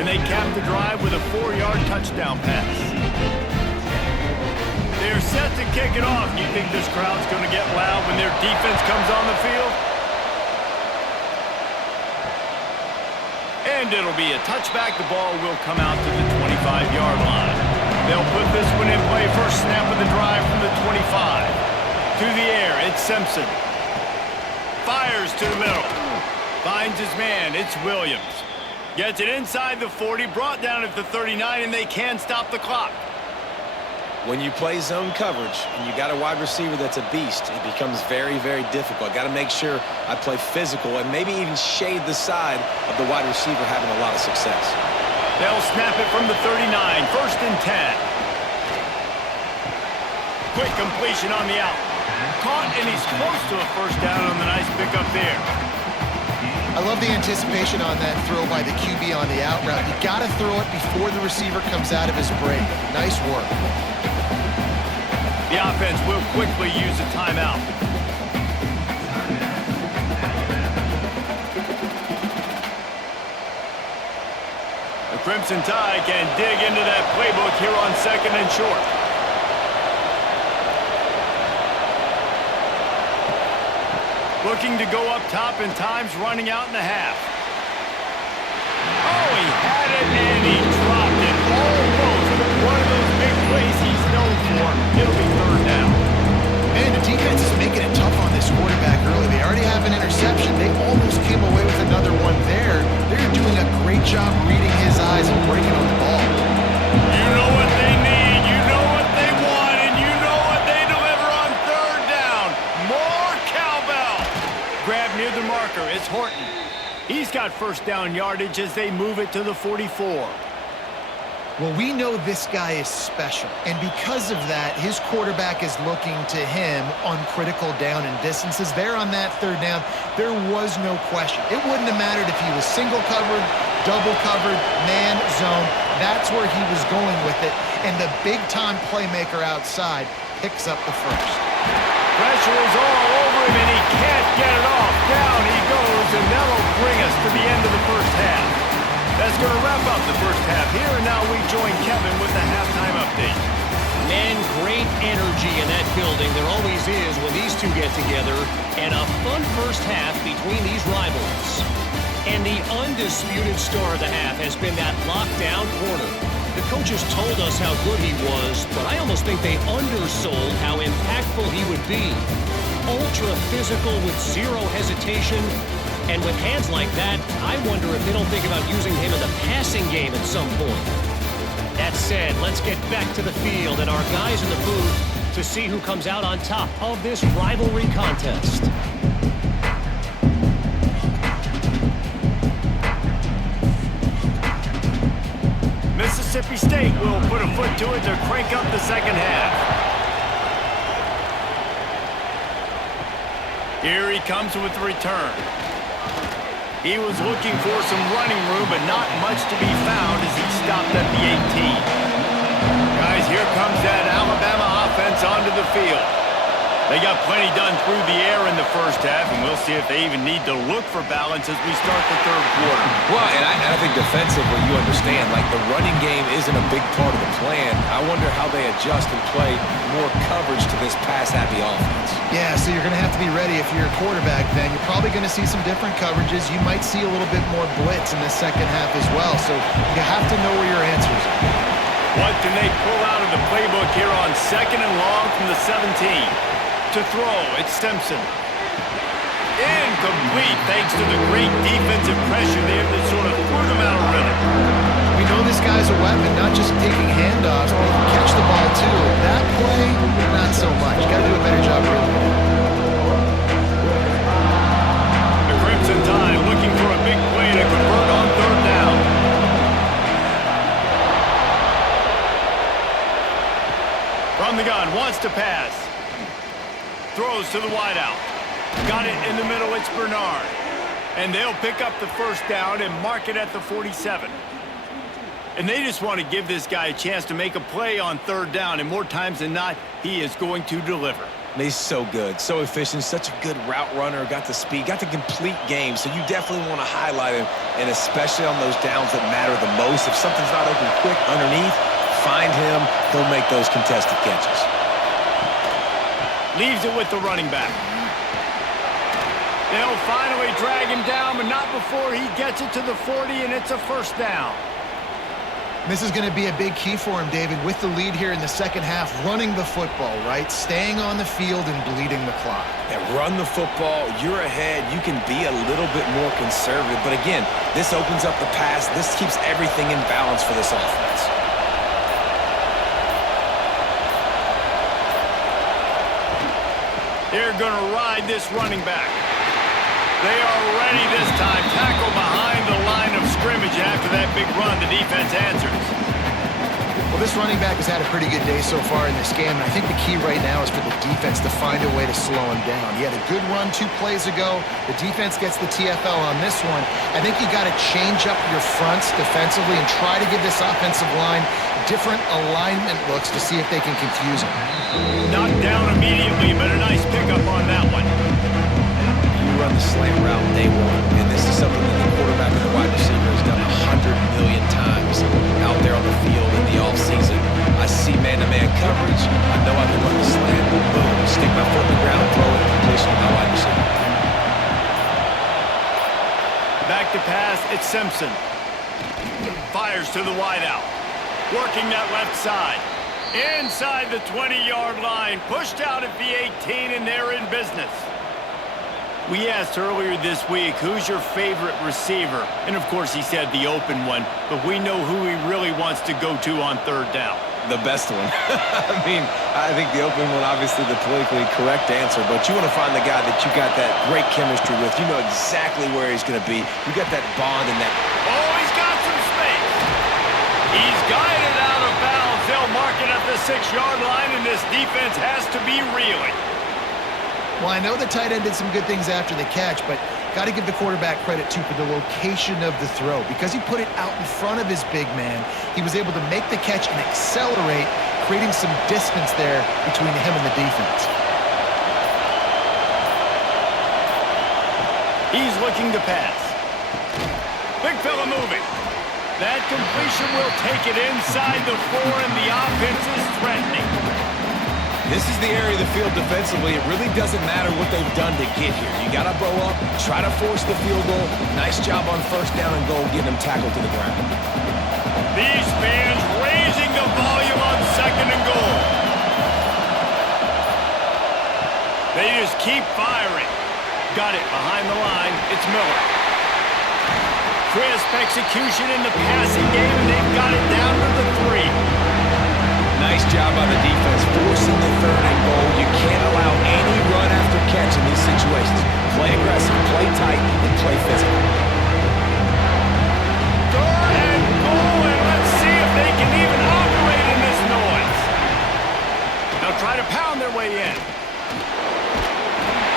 And they cap the drive with a 4-yard touchdown pass. They're set to kick it off. You think this crowd's going to get loud when their defense comes on the field? And it'll be a touchback. The ball will come out to the 25-yard line. They'll put this one in play. First snap of the drive from the 25. To the air, it's Simpson. Fires to the middle. Finds his man, it's Williams. Gets it inside the 40, brought down at the 39, and they can stop the clock. When you play zone coverage and you got a wide receiver that's a beast, it becomes very, very difficult. Got to make sure I play physical and maybe even shade the side of the wide receiver having a lot of success. They'll snap it from the 39, 1st and 10. Quick completion on the out. Caught, and he's close to a first down on the nice pickup there. I love the anticipation on that throw by the QB on the out route. You got to throw it before the receiver comes out of his break. Nice work. The offense will quickly use a timeout. The Crimson Tide can dig into that playbook here on 2nd and short. Looking to go up top, and time's running out in the half. Oh, he had it, and he dropped it. Almost one of those big plays he's known for. It'll be 3rd down. Man, the defense is making it tough on this quarterback early. They already have an interception. They almost came away with another one there. They're doing a great job reading his eyes and breaking on the ball. You know what they need. You know what they want, and you know what they deliver on 3rd down. More cowbell. Grab near the marker. It's Horton. He's got first down yardage as they move it to the 44. Well, we know this guy is special, and because of that, his quarterback is looking to him on critical down and distances. There on that 3rd down, there was no question. It wouldn't have mattered if he was single covered, double covered, man, zone. That's where he was going with it, and the big-time playmaker outside picks up the first. Pressure is all over him, and he can't get it off. Down he goes, and that'll bring us to the end of the first half. That's going to wrap up the first half here, and now we join Kevin with the halftime update. Man, great energy in that building. There always is when these two get together, and a fun first half between these rivals. And the undisputed star of the half has been that lockdown corner. The coaches told us how good he was, but I almost think they undersold how impactful he would be. Ultra physical with zero hesitation. And with hands like that, I wonder if they don't think about using him in the passing game at some point. That said, let's get back to the field and our guys in the booth to see who comes out on top of this rivalry contest. Mississippi State will put a foot to it to crank up the second half. Here he comes with the return. He was looking for some running room, but not much to be found as he stopped at the 18. Guys, here comes that Alabama offense onto the field. They got plenty done through the air in the first half, and we'll see if they even need to look for balance as we start the 3rd quarter. Well, and I think defensively, you understand, like the running game isn't a big part of the plan. I wonder how they adjust and play more coverage to this pass-happy offense. Yeah, so you're going to have to be ready if you're a quarterback then. You're probably going to see some different coverages. You might see a little bit more blitz in the second half as well, so you have to know where your answers are. What can they pull out of the playbook here on 2nd and long from the 17? To throw, it's Simpson. Incomplete thanks to the great defensive pressure there that sort of threw them out of rhythm. We know this guy's a weapon, not just taking handoffs, but he can catch the ball too. That play, not so much. Got to do a better job really. The Crimson Tide looking for a big play to convert on 3rd down. From the gun, wants to pass. Throws to the wideout. Got it in the middle, it's Bernard. And they'll pick up the first down and mark it at the 47. And they just want to give this guy a chance to make a play on third down, and more times than not, he is going to deliver. He's so good, so efficient, such a good route runner, got the speed, got the complete game, so you definitely want to highlight him, and especially on those downs that matter the most. If something's not open quick underneath, find him, he'll make those contested catches. Leaves it with the running back. They'll finally drag him down, but not before he gets it to the 40, and it's a first down. This is going to be a big key for him, David, with the lead here in the second half, running the football, right? Staying on the field and bleeding the clock. Yeah, run the football, you're ahead, you can be a little bit more conservative, but again, this opens up the pass, this keeps everything in balance for this offense. They're going to ride this running back. They are ready this time. Tackle behind the line of scrimmage. After that big run, the defense answers. Well, this running back has had a pretty good day so far in this game, and I think the key right now is for the defense to find a way to slow him down. He had a good run 2 plays ago. The defense gets the TFL on this one. I think you got to change up your fronts defensively and try to give this offensive line different alignment looks to see if they can confuse him. Knocked down immediately, but a nice pickup on that one. Run the slant route day one, and this is something that the quarterback and the wide receiver has done 100 million times out there on the field in the offseason. I see man-to-man coverage. I know I can run the slant. Boom, stick my foot in the ground, throw it, completion to my wide receiver. Back to pass, it's Simpson. Fires to the wideout. Working that left side. Inside the 20-yard line. Pushed out at the 18, and they're in business. We asked earlier this week, who's your favorite receiver? And, of course, he said the open one, but we know who he really wants to go to on third down. The best one. I mean, I think the open one, obviously the politically correct answer, but you want to find the guy that you got that great chemistry with. You know exactly where he's going to be. You got that bond and that... Oh, he's got some space. He's guided out of bounds. They'll mark it at the 6-yard line, and this defense has to be reeling. Well, I know the tight end did some good things after the catch, but got to give the quarterback credit, too, for the location of the throw. Because he put it out in front of his big man, he was able to make the catch and accelerate, creating some distance there between him and the defense. He's looking to pass. Big fella moving. That completion will take it inside the 4, and the offense is threatening. This is the area of the field defensively. It really doesn't matter what they've done to get here. You got to bow up, try to force the field goal. Nice job on first down and goal, getting them tackled to the ground. These fans raising the volume on 2nd and goal. They just keep firing. Got it behind the line. It's Miller. Crisp execution in the passing game, and they've got it down to the 3. Nice job by the defense, forcing the 3rd and goal. You can't allow any run after catch in these situations. Play aggressive, play tight, and play physical. 3rd and goal, and let's see if they can even operate in this noise. They'll try to pound their way in.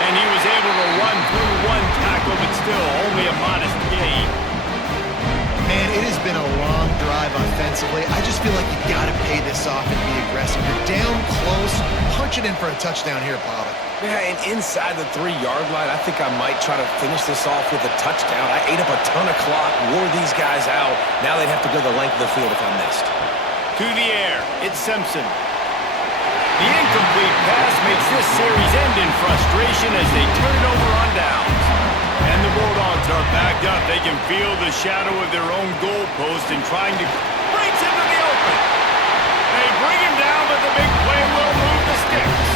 And he was able to run through 1 tackle, but still only a modest gain. Man, it has been a long drive offensively. I just feel like you got to pay this off and be aggressive. You're down close. Punch it in for a touchdown here, Pollard. Yeah, and inside the 3-yard line, I think I might try to finish this off with a touchdown. I ate up a ton of clock, wore these guys out. Now they'd have to go the length of the field if I missed. To the air, it's Simpson. The incomplete pass makes this series end in frustration as they turn it over on downs. And the Bulldogs are backed up. They can feel the shadow of their own goalpost and trying to breaks into the open. They bring him down, but the big play will move the sticks.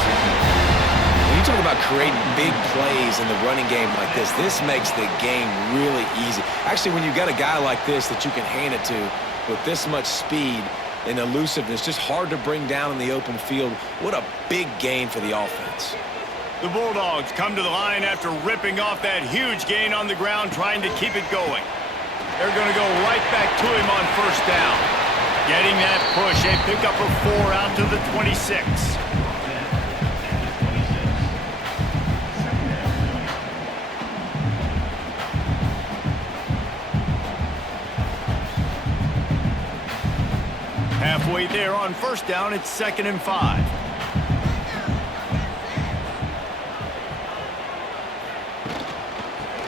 When you talk about creating big plays in the running game like this makes the game really easy. Actually, when you got a guy like this that you can hand it to with this much speed and elusiveness, just hard to bring down in the open field. What a big gain for the offense. The Bulldogs come to the line after ripping off that huge gain on the ground, trying to keep it going. They're going to go right back to him on first down. Getting that push, they pick up a 4 out to the 26. halfway there on first down. It's 2nd and 5.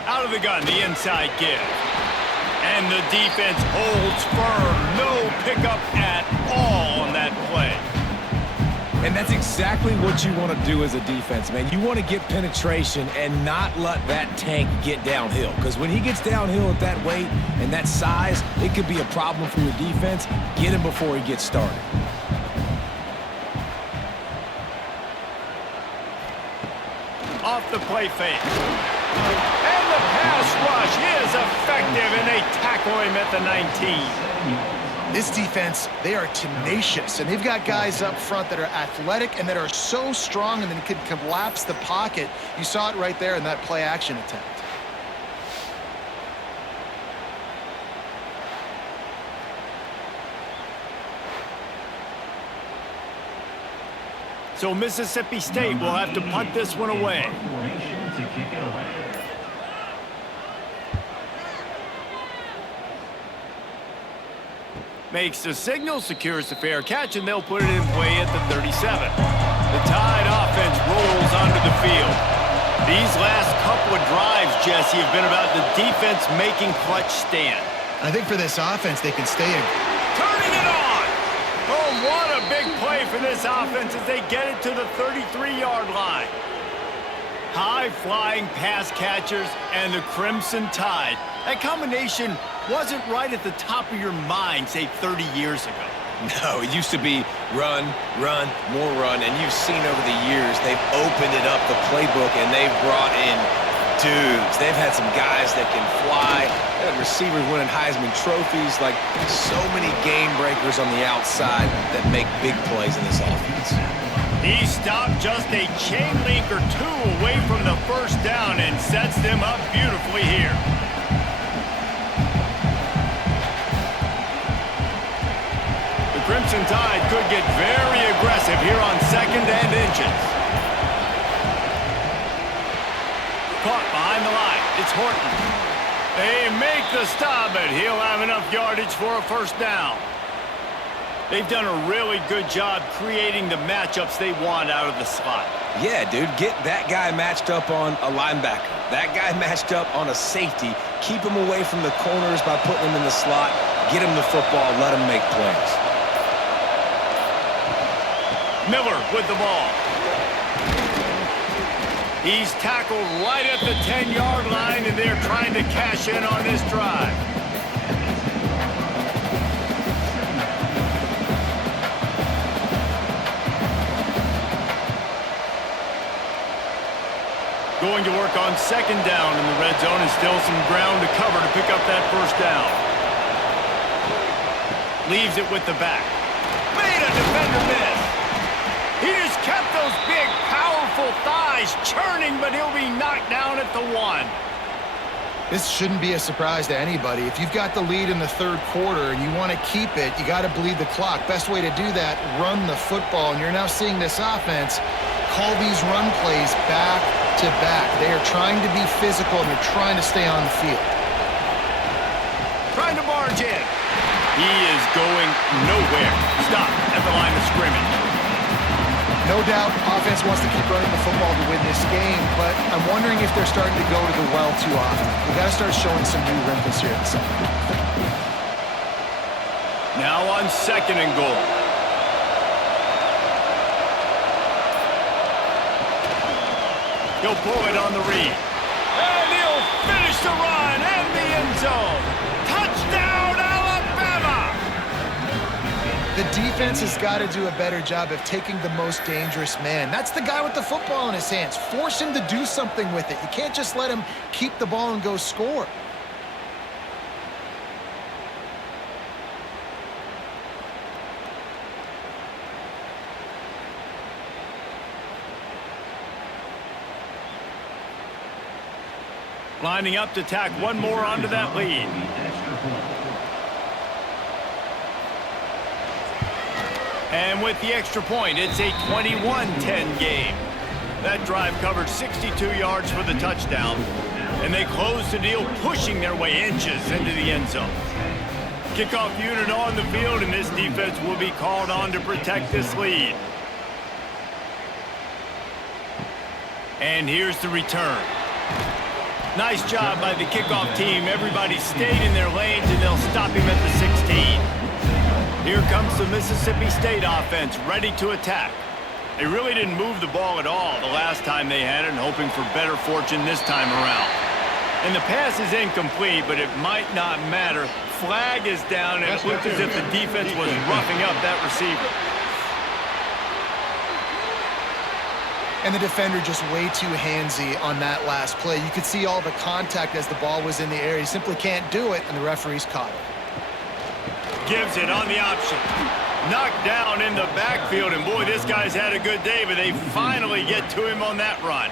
Out of the gun, the inside give. And the defense holds firm. No pickup at all on that play. And that's exactly what you want to do as a defense, man. You want to get penetration and not let that tank get downhill. Because when he gets downhill at that weight and that size, it could be a problem for your defense. Get him before he gets started. Off the play fake. And the pass rush is effective, and they tackle him at the 19. This defense, they are tenacious, and they've got guys up front that are athletic and that are so strong and then can collapse the pocket. You saw it right there in that play action attempt. So Mississippi State will have to punt this one away. Makes the signal, secures the fair catch, and they'll put it in play at the 37. The Tide offense rolls onto the field. These last couple of drives, Jesse, have been about the defense making clutch stand. I think for this offense, they can stay in. Turning it on! Oh, what a big play for this offense as they get it to the 33-yard line. High-flying pass catchers and the Crimson Tide. That combination wasn't right at the top of your mind, say, 30 years ago. No, it used to be run, run, more run, and you've seen over the years they've opened it up, the playbook, and they've brought in dudes. They've had some guys that can fly. They had receivers winning Heisman trophies, like so many game breakers on the outside that make big plays in this offense. He stopped just a chain link or two away from the first down and sets them up beautifully here. The Crimson Tide could get very aggressive here on 2nd and inches. Caught behind the line. It's Horton. They make the stop, but he'll have enough yardage for a first down. They've done a really good job creating the matchups they want out of the slot. Yeah, dude, get that guy matched up on a linebacker. That guy matched up on a safety. Keep him away from the corners by putting him in the slot. Get him the football. Let him make plays. Miller with the ball. He's tackled right at the 10-yard line, and they're trying to cash in on this drive. Going to work on 2nd down in the red zone, and still some ground to cover to pick up that first down. Leaves it with the back. Made a defender miss. He just kept those big, powerful thighs churning, but he'll be knocked down at the 1. This shouldn't be a surprise to anybody. If you've got the lead in the third quarter and you want to keep it, you got to bleed the clock. Best way to do that, run the football. And you're now seeing this offense call these run plays back to back. They are trying to be physical, and they're trying to stay on the field. Trying to barge in. He is going nowhere. Stop at the line of scrimmage. No doubt, offense wants to keep running the football to win this game, but I'm wondering if they're starting to go to the well too often. We've got to start showing some new wrinkles here at the second. Now on 2nd and goal. He'll pull it on the read. And he'll finish the run and the end zone. Touchdown, Alabama! The defense has got to do a better job of taking the most dangerous man. That's the guy with the football in his hands. Force him to do something with it. You can't just let him keep the ball and go score. Lining up to tack one more onto that lead. And with the extra point, it's a 21-10 game. That drive covered 62 yards for the touchdown, and they closed the deal, pushing their way inches into the end zone. Kickoff unit on the field, and this defense will be called on to protect this lead. And here's the return. Nice job by the kickoff team. Everybody stayed in their lanes, and they'll stop him at the 16. Here comes the Mississippi State offense, ready to attack. They really didn't move the ball at all the last time they had it, and hoping for better fortune this time around. And the pass is incomplete, but it might not matter. Flag is down, and it looked as if the defense was roughing up that receiver. And the defender just way too handsy on that last play. You could see all the contact as the ball was in the air. He simply can't do it, and the referee's caught it. Gives it on the option. Knocked down in the backfield, and boy, this guy's had a good day, but they finally get to him on that run.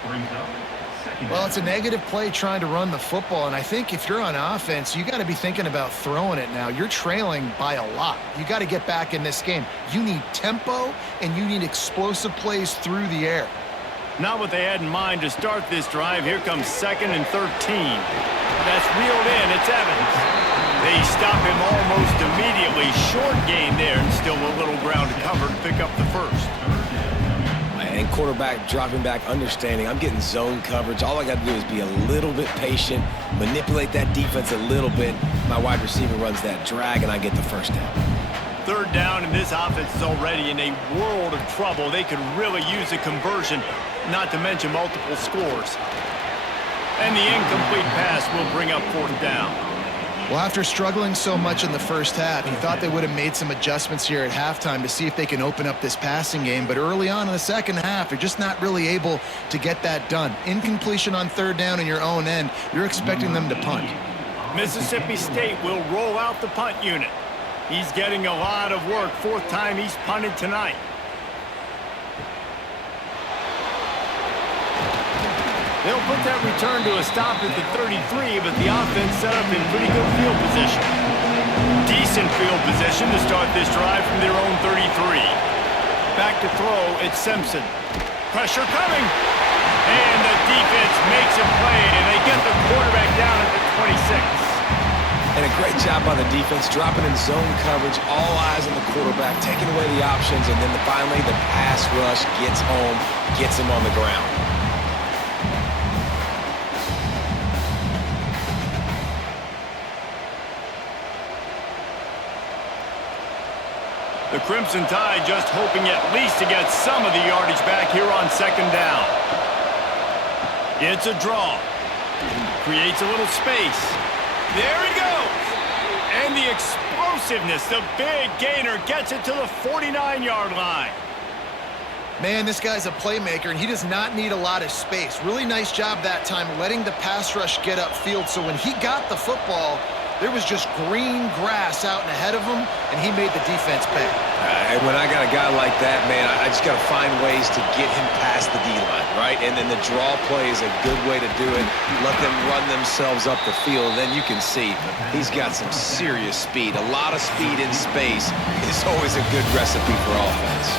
Well, it's a negative play trying to run the football, and I think if you're on offense, you got to be thinking about throwing it now. You're trailing by a lot. You got to get back in this game. You need tempo, and you need explosive plays through the air. Not what they had in mind to start this drive. Here comes 2nd and 13. That's reeled in. It's Evans. They stop him almost immediately. Short gain there, and still a little ground to cover to pick up the first. And quarterback dropping back, understanding I'm getting zone coverage. All I got to do is be a little bit patient, manipulate that defense a little bit. My wide receiver runs that drag, and I get the first down. 3rd down, and this offense is already in a world of trouble. They could really use a conversion, not to mention multiple scores. And the incomplete pass will bring up 4th down. Well, after struggling so much in the first half, you thought they would have made some adjustments here at halftime to see if they can open up this passing game. But early on in the second half, they're just not really able to get that done. Incompletion on 3rd down in your own end, you're expecting them to punt. Mississippi State will roll out the punt unit. He's getting a lot of work. 4th time he's punted tonight. They'll put that return to a stop at the 33, but the offense set up in pretty good field position. Decent field position to start this drive from their own 33. Back to throw, it's Simpson. Pressure coming. And the defense makes a play, and they get the quarterback down at the 26. And a great job by the defense, dropping in zone coverage, all eyes on the quarterback, taking away the options, and then finally the pass rush gets home, gets him on the ground. The Crimson Tide just hoping at least to get some of the yardage back here on 2nd down. It's a draw. Creates a little space. There he goes. And the explosiveness, the big gainer gets it to the 49-yard line. Man, this guy's a playmaker, and he does not need a lot of space. Really nice job that time letting the pass rush get upfield, so when he got the football, there was just green grass out and ahead of him, and he made the defense pay. And when I got a guy like that, man, I just got to find ways to get him past the D-line, right? And then the draw play is a good way to do it. Let them run themselves up the field. Then you can see he's got some serious speed. A lot of speed in space is always a good recipe for offense.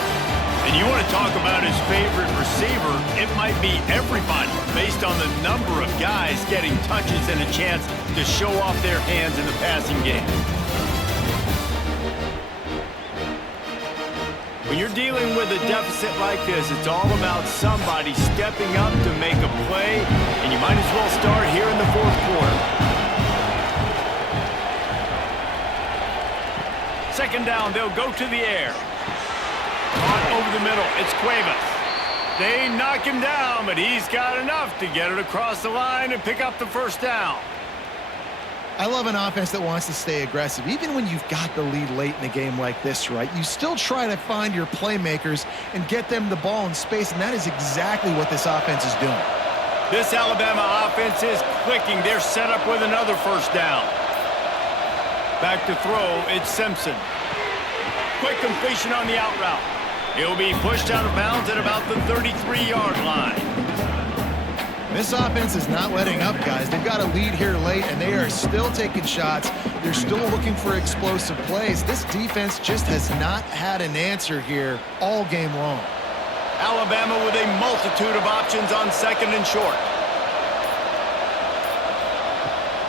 And you want to talk about his favorite receiver, it might be everybody based on the number of guys getting touches and a chance to show off their hands in the passing game. When you're dealing with a deficit like this, it's all about somebody stepping up to make a play, and you might as well start here in the 4th quarter. 2nd down, they'll go to the air. Caught over the middle, it's Cuevas. They knock him down, but he's got enough to get it across the line and pick up the 1st down. I love an offense that wants to stay aggressive. Even when you've got the lead late in a game like this, right, you still try to find your playmakers and get them the ball in space, and that is exactly what this offense is doing. This Alabama offense is clicking. They're set up with another 1st down. Back to throw, it's Simpson. Quick completion on the out route. He'll be pushed out of bounds at about the 33-yard line. This offense is not letting up, guys. They've got a lead here late, and they are still taking shots. They're still looking for explosive plays. This defense just has not had an answer here all game long. Alabama with a multitude of options on 2nd and short.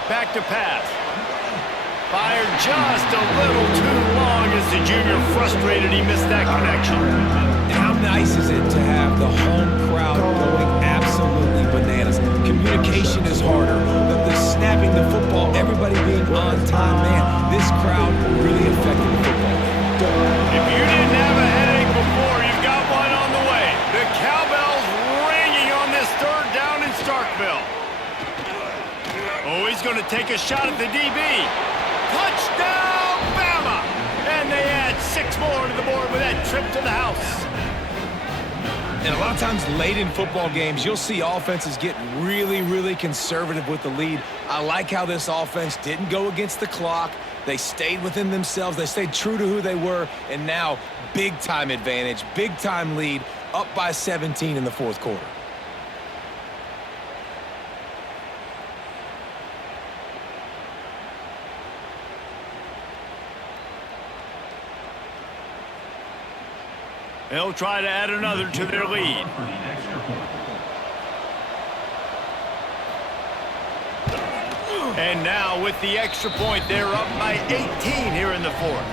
Back to pass. Fired just a little too long as the junior frustrated he missed that connection. And how nice is it to have the home crowd going absolutely bananas? Communication is harder. The snapping the football, everybody being on time, man. This crowd really affected the football game. If you didn't have a headache before, you've got one on the way. The cowbell's ringing on this third down in Starkville. Oh, he's going to take a shot at the DB. Touchdown, Bama! And they add 6 more to the board with that trip to the house. And a lot of times late in football games, you'll see offenses get really, really conservative with the lead. I like how this offense didn't go against the clock. They stayed within themselves. They stayed true to who they were. And now, big-time advantage, big-time lead, up by 17 in the fourth quarter. They'll try to add another to their lead. And now with the extra point, they're up by 18 here in the fourth.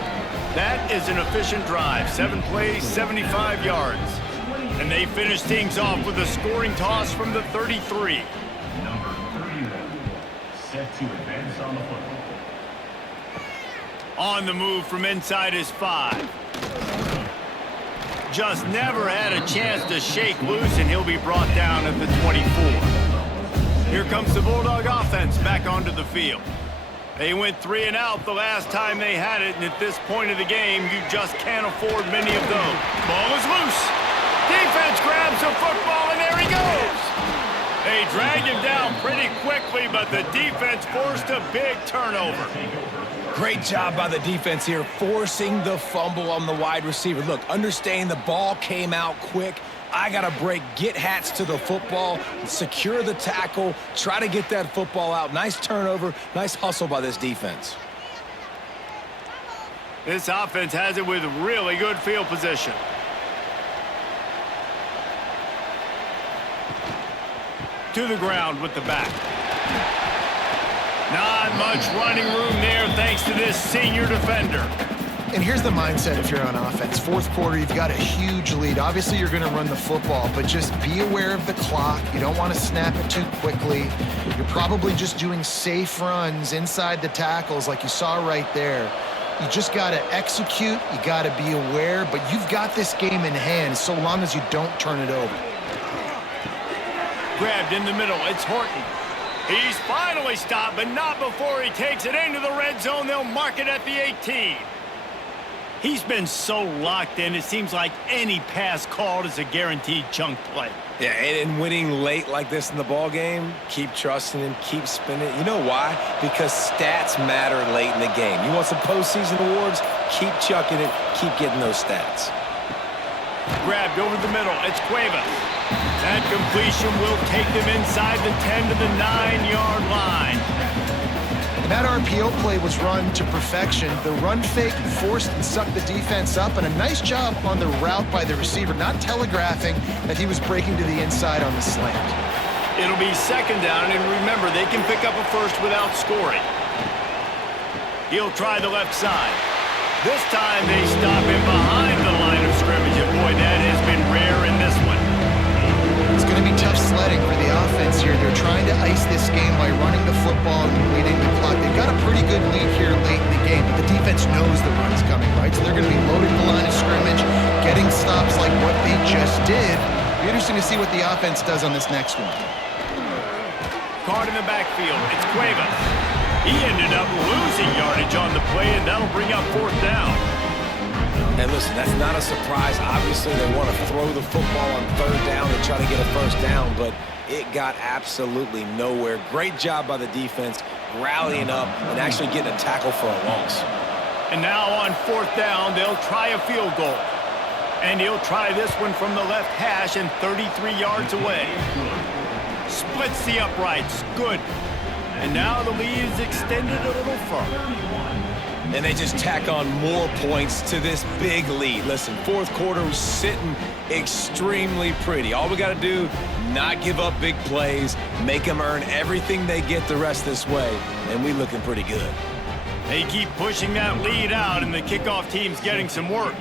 That is an efficient drive. 7 plays, 75 yards. And they finish things off with a scoring toss from the 33. Number 31, set to advance on the football. On the move from inside his 5. Just never had a chance to shake loose, and he'll be brought down at the 24. Here comes the Bulldog offense back onto the field. They went 3 and out the last time they had it, and at this point of the game, you just can't afford many of those. Ball is loose. Defense grabs the football, and there he goes. They dragged him down pretty quickly, but the defense forced a big turnover. Great job by the defense here, forcing the fumble on the wide receiver. Look, understand the ball came out quick. I got to break, get hats to the football, secure the tackle, try to get that football out. Nice turnover, nice hustle by this defense. This offense has it with really good field position. To the ground with the back. Not much running room there thanks to this senior defender. And here's the mindset if you're on offense. Fourth quarter, you've got a huge lead. Obviously, you're going to run the football, but just be aware of the clock. You don't want to snap it too quickly. You're probably just doing safe runs inside the tackles like you saw right there. You just got to execute. You got to be aware, but you've got this game in hand so long as you don't turn it over. Grabbed in the middle. It's Horton. He's finally stopped, but not before he takes it into the red zone. They'll mark it at the 18. He's been so locked in, it seems like any pass called is a guaranteed chunk play. Yeah, and winning late like this in the ball game, keep trusting him, keep spinning. You know why? Because stats matter late in the game. You want some postseason awards? Keep chucking it, keep getting those stats. Grabbed over the middle. It's Cuevas. That completion will take them inside the 10 to the 9-yard line. And that RPO play was run to perfection. The run fake forced and sucked the defense up, and a nice job on the route by the receiver, not telegraphing that he was breaking to the inside on the slant. It'll be second down, and remember, they can pick up a first without scoring. He'll try the left side. This time they stop him behind the line of scrimmage, and boy, that has been rare in this one. It's going to be tough sledding for the offense here. They're trying to ice this game by running the football and completing the clock. They've got a pretty good lead here late in the game, but the defense knows the run's coming, right? So they're going to be loading the line of scrimmage, getting stops like what they just did. It'll be interesting to see what the offense does on this next one. Caught in the backfield. It's Cuevas. He ended up losing yardage on the play, and that'll bring up fourth down. And listen, that's not a surprise. Obviously, they want to throw the football on third down and try to get a first down, but it got absolutely nowhere. Great job by the defense, rallying up and actually getting a tackle for a loss. And now on fourth down, they'll try a field goal. And he'll try this one from the left hash and 33 yards away. Splits the uprights. Good. And now the lead is extended a little further. And they just tack on more points to this big lead. Listen, fourth quarter was sitting extremely pretty. All we got to do, not give up big plays, make them earn everything they get the rest this way, and we looking pretty good. They keep pushing that lead out, and the kickoff team's getting some work.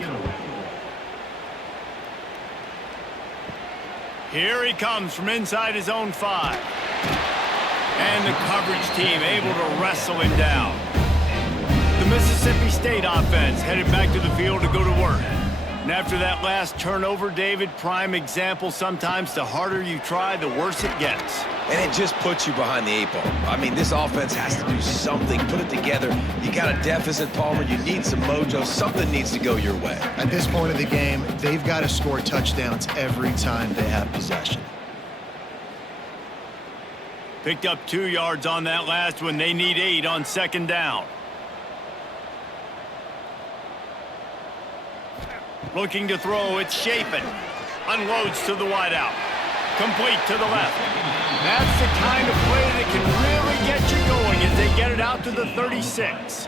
Here he comes from inside his own 5. And the coverage team able to wrestle him down. The Mississippi State offense headed back to the field to go to work. And after that last turnover, David, prime example, sometimes the harder you try, the worse it gets. And it just puts you behind the 8 ball. I mean, this offense has to do something, put it together. You got a deficit, Palmer. You need some mojo. Something needs to go your way. At this point of the game, they've got to score touchdowns every time they have possession. Picked up 2 yards on that last one. They need 8 on 2nd down. Looking to throw, it's Chapin. Unloads to the wideout. Complete to the left. That's the kind of play that can really get you going as they get it out to the 36.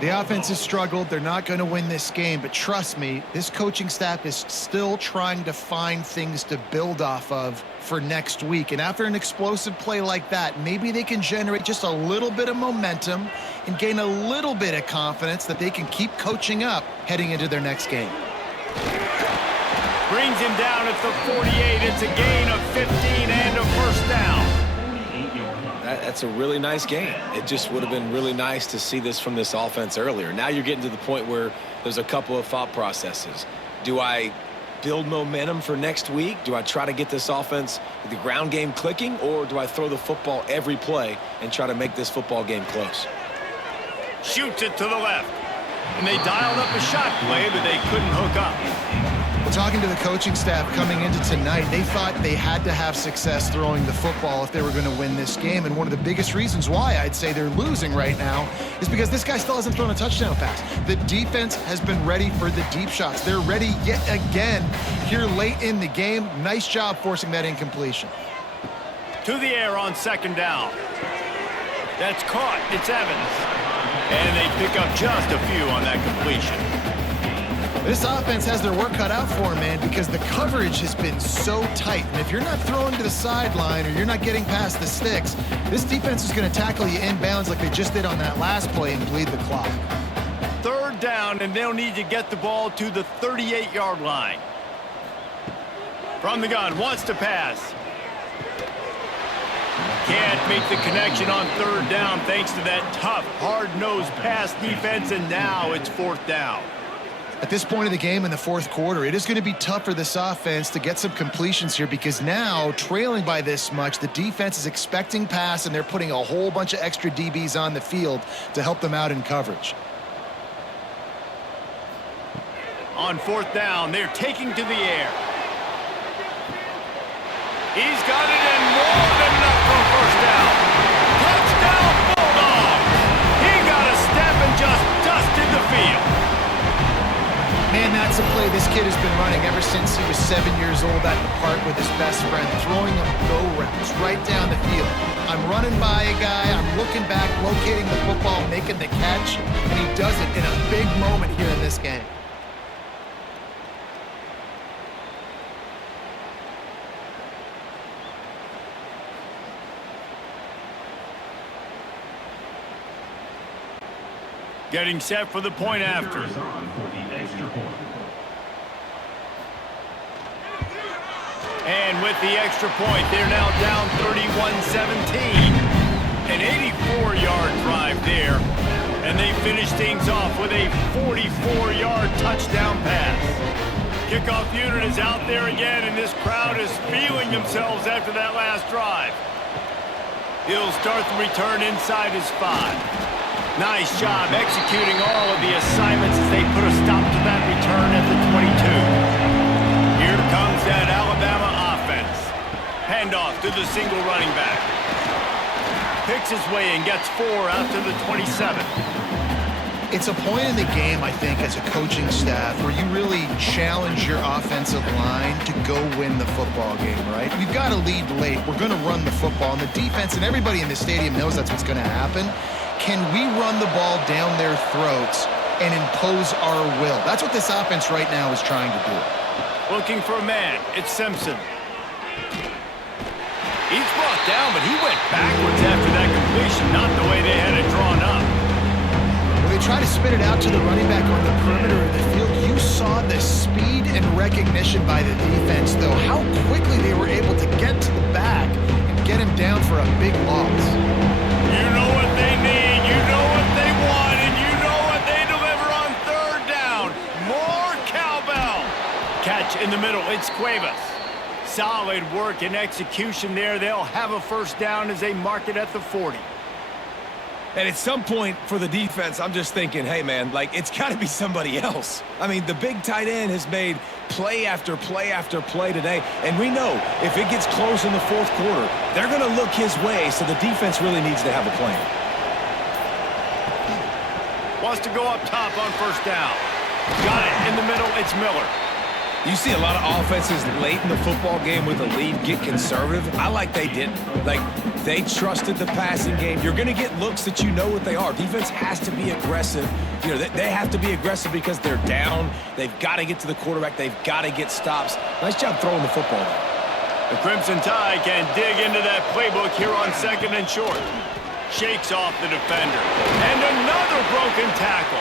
The offense has struggled. They're not going to win this game, but trust me, this coaching staff is still trying to find things to build off of for next week. And after an explosive play like that, maybe they can generate just a little bit of momentum and gain a little bit of confidence that they can keep coaching up heading into their next game. Brings him down at the 48. It's a gain of 15 and a first down. That's a really nice game. It just would have been really nice to see this from this offense earlier. Now you're getting to the point where there's a couple of thought processes. Do I build momentum for next week? Do I try to get this offense, the ground game clicking, or do I throw the football every play and try to make this football game close? Shoots it to the left. And they dialed up a shot play, but they couldn't hook up. Well, talking to the coaching staff coming into tonight, they thought they had to have success throwing the football if they were going to win this game. And one of the biggest reasons why I'd say they're losing right now is because this guy still hasn't thrown a touchdown pass. The defense has been ready for the deep shots. They're ready yet again here late in the game. Nice job forcing that incompletion. To the air on 2nd down. That's caught. It's Evans. And they pick up just a few on that completion. This offense has their work cut out for them, man, because the coverage has been so tight. And if you're not throwing to the sideline or you're not getting past the sticks, this defense is going to tackle you inbounds like they just did on that last play and bleed the clock. 3rd down, and they'll need to get the ball to the 38-yard line. From the gun, wants to pass. Can't make the connection on 3rd down thanks to that tough, hard-nosed pass defense, and now it's 4th down. At this point of the game in the 4th quarter, it is going to be tough for this offense to get some completions here because now, trailing by this much, the defense is expecting pass, and they're putting a whole bunch of extra DBs on the field to help them out in coverage. On 4th down, they're taking to the air. He's got it in more than enough for a first down. Touchdown, Bulldogs! He got a step and just dusted the field. Man, that's a play this kid has been running ever since he was 7 years old at the park with his best friend, throwing him go routes right down the field. I'm running by a guy, I'm looking back, locating the football, making the catch, and he does it in a big moment here in this game. Getting set for the point after. And with the extra point, they're now down 31-17. An 84-yard drive there. And they finish things off with a 44-yard touchdown pass. Kickoff unit is out there again, and this crowd is feeling themselves after that last drive. He'll start the return inside his 5. Nice job executing all of the assignments as they put a stop to that return at the 22. Here comes that Alabama offense. Handoff to the single running back. Picks his way and gets 4 out to the 27. It's a point in the game, I think, as a coaching staff where you really challenge your offensive line to go win the football game, right? We've got to lead late. We're going to run the football, and the defense and everybody in the stadium knows that's what's going to happen. Can we run the ball down their throats and impose our will? That's what this offense right now is trying to do. Looking for a man. It's Simpson. He's brought down, but he went backwards after that completion, not the way they had it drawn up. try to spit it out to the running back on the perimeter of the field. You saw the speed and recognition by the defense, though, how quickly they were able to get to the back and get him down for a big loss. You know what they need, you know what they want, and you know what they deliver on third down. More cowbell. Catch in the middle, it's Cuevas. Solid work and execution there. They'll have a first down as they mark it at the 40. And at some point for the defense, I'm just thinking, hey, man, like, it's got to be somebody else. I mean, the big tight end has made play after play after play today. And we know if it gets close in the fourth quarter, they're going to look his way, so the defense really needs to have a plan. Wants to go up top on first down. Got it in the middle, it's Miller. You see a lot of offenses late in the football game with a lead get conservative. I like they didn't. Like, they trusted the passing game. You're going to get looks that you know what they are. Defense has to be aggressive. You know, they have to be aggressive because they're down. They've got to get to the quarterback. They've got to get stops. Nice job throwing the football. The Crimson Tide can dig into that playbook here on second and short. Shakes off the defender. And another broken tackle.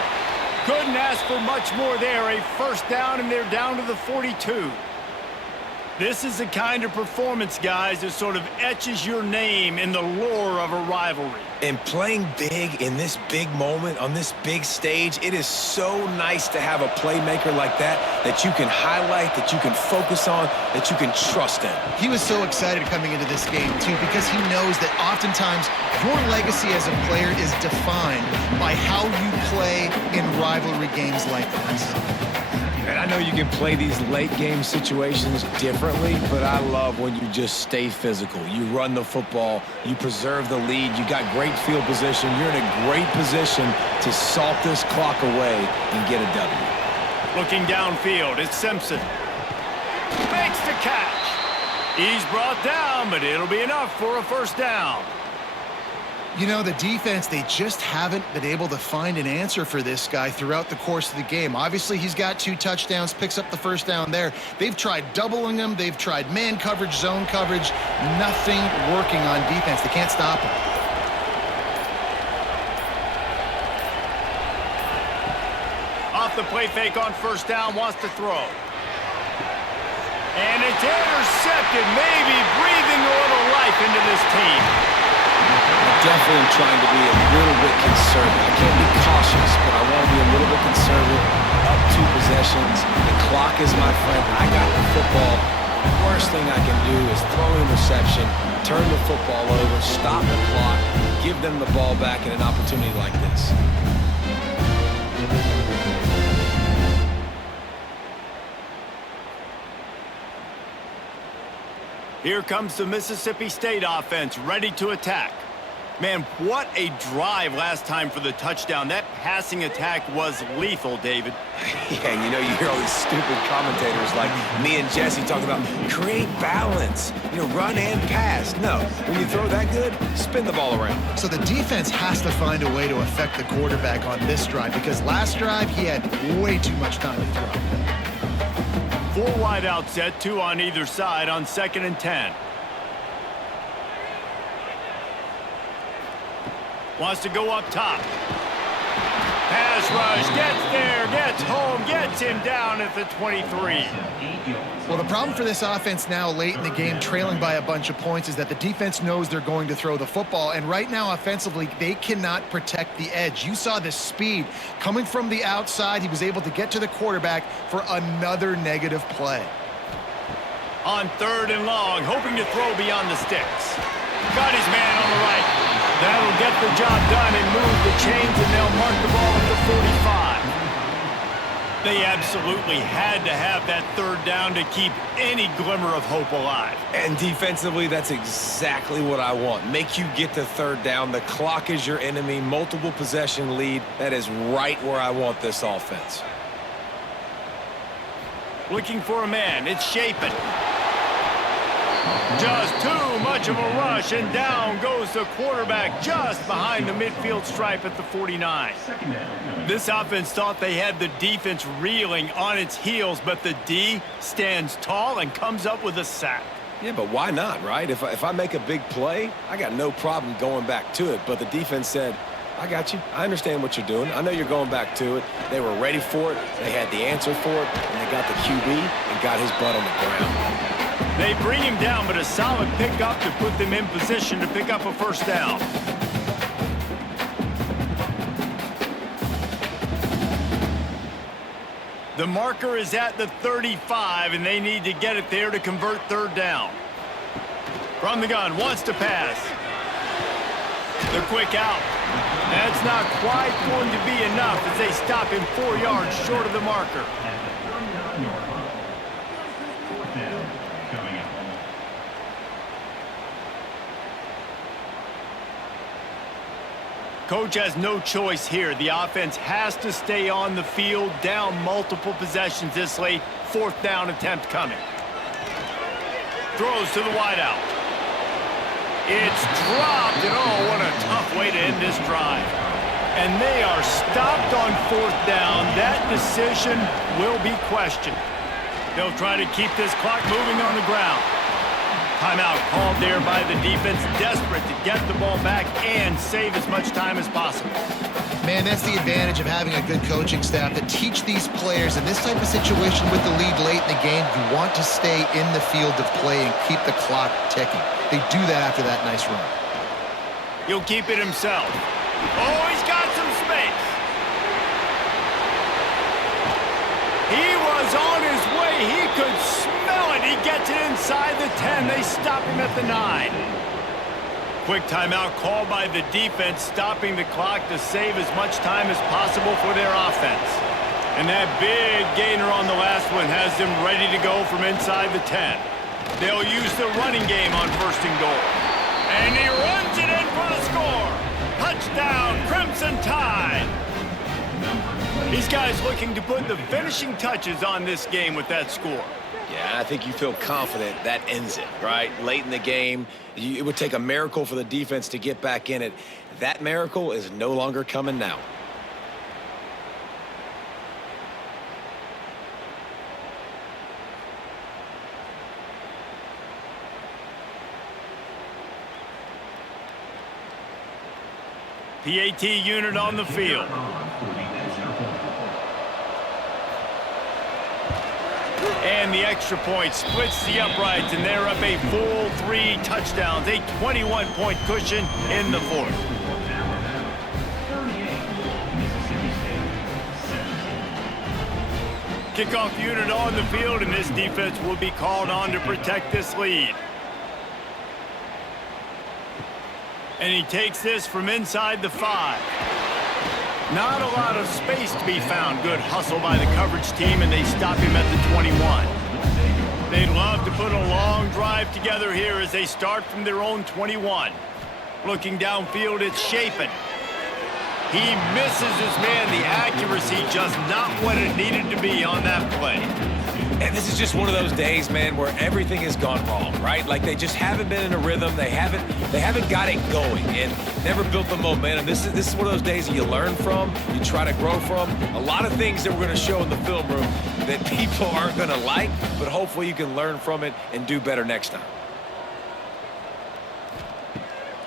Couldn't ask for much more there. A first down, and they're down to the 42. This is the kind of performance, guys, that sort of etches your name in the lore of a rivalry. And playing big in this big moment, on this big stage, it is so nice to have a playmaker like that you can highlight, that you can focus on, that you can trust in. He was so excited coming into this game, too, because he knows that oftentimes your legacy as a player is defined by how you play in rivalry games like this. And I know you can play these late game situations differently, but I love when you just stay physical. You run the football, you preserve the lead, you got great field position, you're in a great position to salt this clock away and get a W. Looking downfield, it's Simpson. Makes the catch. He's brought down, but it'll be enough for a first down. You know, the defense, they just haven't been able to find an answer for this guy throughout the course of the game. Obviously, he's got 2 touchdowns, picks up the first down there. They've tried doubling him. They've tried man coverage, zone coverage. Nothing working on defense. They can't stop him. Off the play fake on first down, wants to throw. And it's intercepted, maybe breathing a little life into this team. Definitely trying to be a little bit conservative. I can't be cautious, but I want to be a little bit conservative. Up 2 possessions. The clock is my friend. I got the football. The worst thing I can do is throw an interception, turn the football over, stop the clock, give them the ball back in an opportunity like this. Here comes the Mississippi State offense, ready to attack. Man, what a drive last time for the touchdown. That passing attack was lethal, David. Yeah, and you know, you hear all these stupid commentators like me and Jesse talking about create balance, you know, run and pass. No, when you throw that good, spin the ball around. So the defense has to find a way to affect the quarterback on this drive, because last drive he had way too much time to throw. 4 wide out set, 2 on either side on 2nd and 10. Wants to go up top. Pass rush, gets there, gets home, gets him down at the 23. Well, the problem for this offense now late in the game, trailing by a bunch of points, is that the defense knows they're going to throw the football. And right now, offensively, they cannot protect the edge. You saw the speed coming from the outside. He was able to get to the quarterback for another negative play. On 3rd and long, hoping to throw beyond the sticks. Got his man on the right. That'll get the job done and move the chains, and they'll mark the ball at the 45. They absolutely had to have that 3rd down to keep any glimmer of hope alive. And defensively, that's exactly what I want. Make you get to 3rd down. The clock is your enemy. Multiple possession lead. That is right where I want this offense. Looking for a man. It's Chapin. Just too much of a rush, and down goes the quarterback just behind the midfield stripe at the 49. This offense thought they had the defense reeling on its heels, but the D stands tall and comes up with a sack. Yeah, but why not, right? If I make a big play, I got no problem going back to it. But the defense said, I got you. I understand what you're doing. I know you're going back to it. They were ready for it. They had the answer for it, and they got the QB and got his butt on the ground. They bring him down, but a solid pickup to put them in position to pick up a first down. The marker is at the 35, and they need to get it there to convert third down. From the gun, wants to pass. The quick out. That's not quite going to be enough as they stop him 4 yards short of the marker. Coach has no choice here. The offense has to stay on the field, down multiple possessions this late. Fourth down attempt coming. Throws to the wideout. It's dropped, and oh, what a tough way to end this drive. And they are stopped on fourth down. That decision will be questioned. They'll try to keep this clock moving on the ground. Timeout called there by the defense, desperate to get the ball back and save as much time as possible. Man, that's the advantage of having a good coaching staff to teach these players in this type of situation with the lead late in the game. You want to stay in the field of play and keep the clock ticking. They do that after that nice run. He'll keep it himself. Oh, he's got some space. He was on his way. He could smell it. He gets it inside the 10. They stop him at the 9. Quick timeout called by the defense, stopping the clock to save as much time as possible for their offense. And that big gainer on the last one has them ready to go from inside the 10. They'll use the running game on first and goal. And he runs it in for the score. Touchdown, Crimson Tide. These guys looking to put the finishing touches on this game with that score. Yeah, I think you feel confident that ends it, right? Late in the game, it would take a miracle for the defense to get back in it. That miracle is no longer coming now. PAT unit on the field. And the extra point splits the uprights, and they're up a full 3 touchdowns, a 21-point cushion in the fourth. Kickoff unit on the field, and this defense will be called on to protect this lead. And he takes this from inside the 5. Not a lot of space to be found. Good hustle by the coverage team, and they stop him at the 21. They'd love to put a long drive together here as they start from their own 21. Looking downfield, it's Chapin. He misses his man. The accuracy just not what it needed to be on that play. And this is just one of those days, man, where everything has gone wrong, right? Like they just haven't been in a rhythm. They haven't got it going and never built the momentum. This is one of those days that you learn from, you try to grow from. A lot of things that we're going to show in the film room that people aren't going to like, but hopefully you can learn from it and do better next time.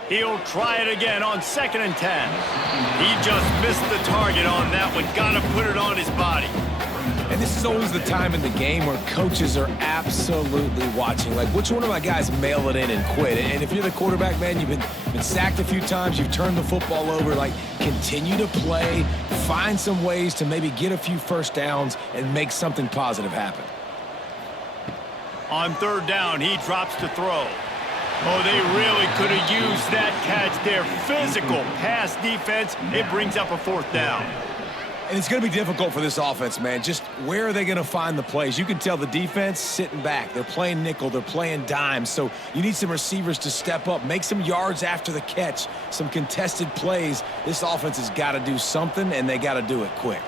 He'll try it again on 2nd and 10. He just missed the target on that one. Got to put it on his body. And this is always the time in the game where coaches are absolutely watching. Like, which one of my guys mail it in and quit? And if you're the quarterback, man, you've been sacked a few times, you've turned the football over, like, continue to play, find some ways to maybe get a few first downs and make something positive happen. On 3rd down, he drops to throw. Oh, they really could have used that catch there. Physical pass defense. It brings up a 4th down. And it's going to be difficult for this offense, man. Just where are they going to find the plays? You can tell the defense sitting back. They're playing nickel. They're playing dime. So you need some receivers to step up, make some yards after the catch, some contested plays. This offense has got to do something, and they got to do it quick.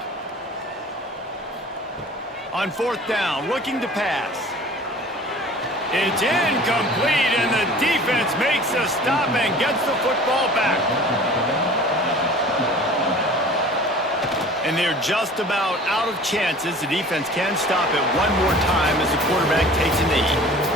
On 4th down, looking to pass. It's incomplete, and the defense makes a stop and gets the football back. And they're just about out of chances. The defense can stop it one more time as the quarterback takes a knee.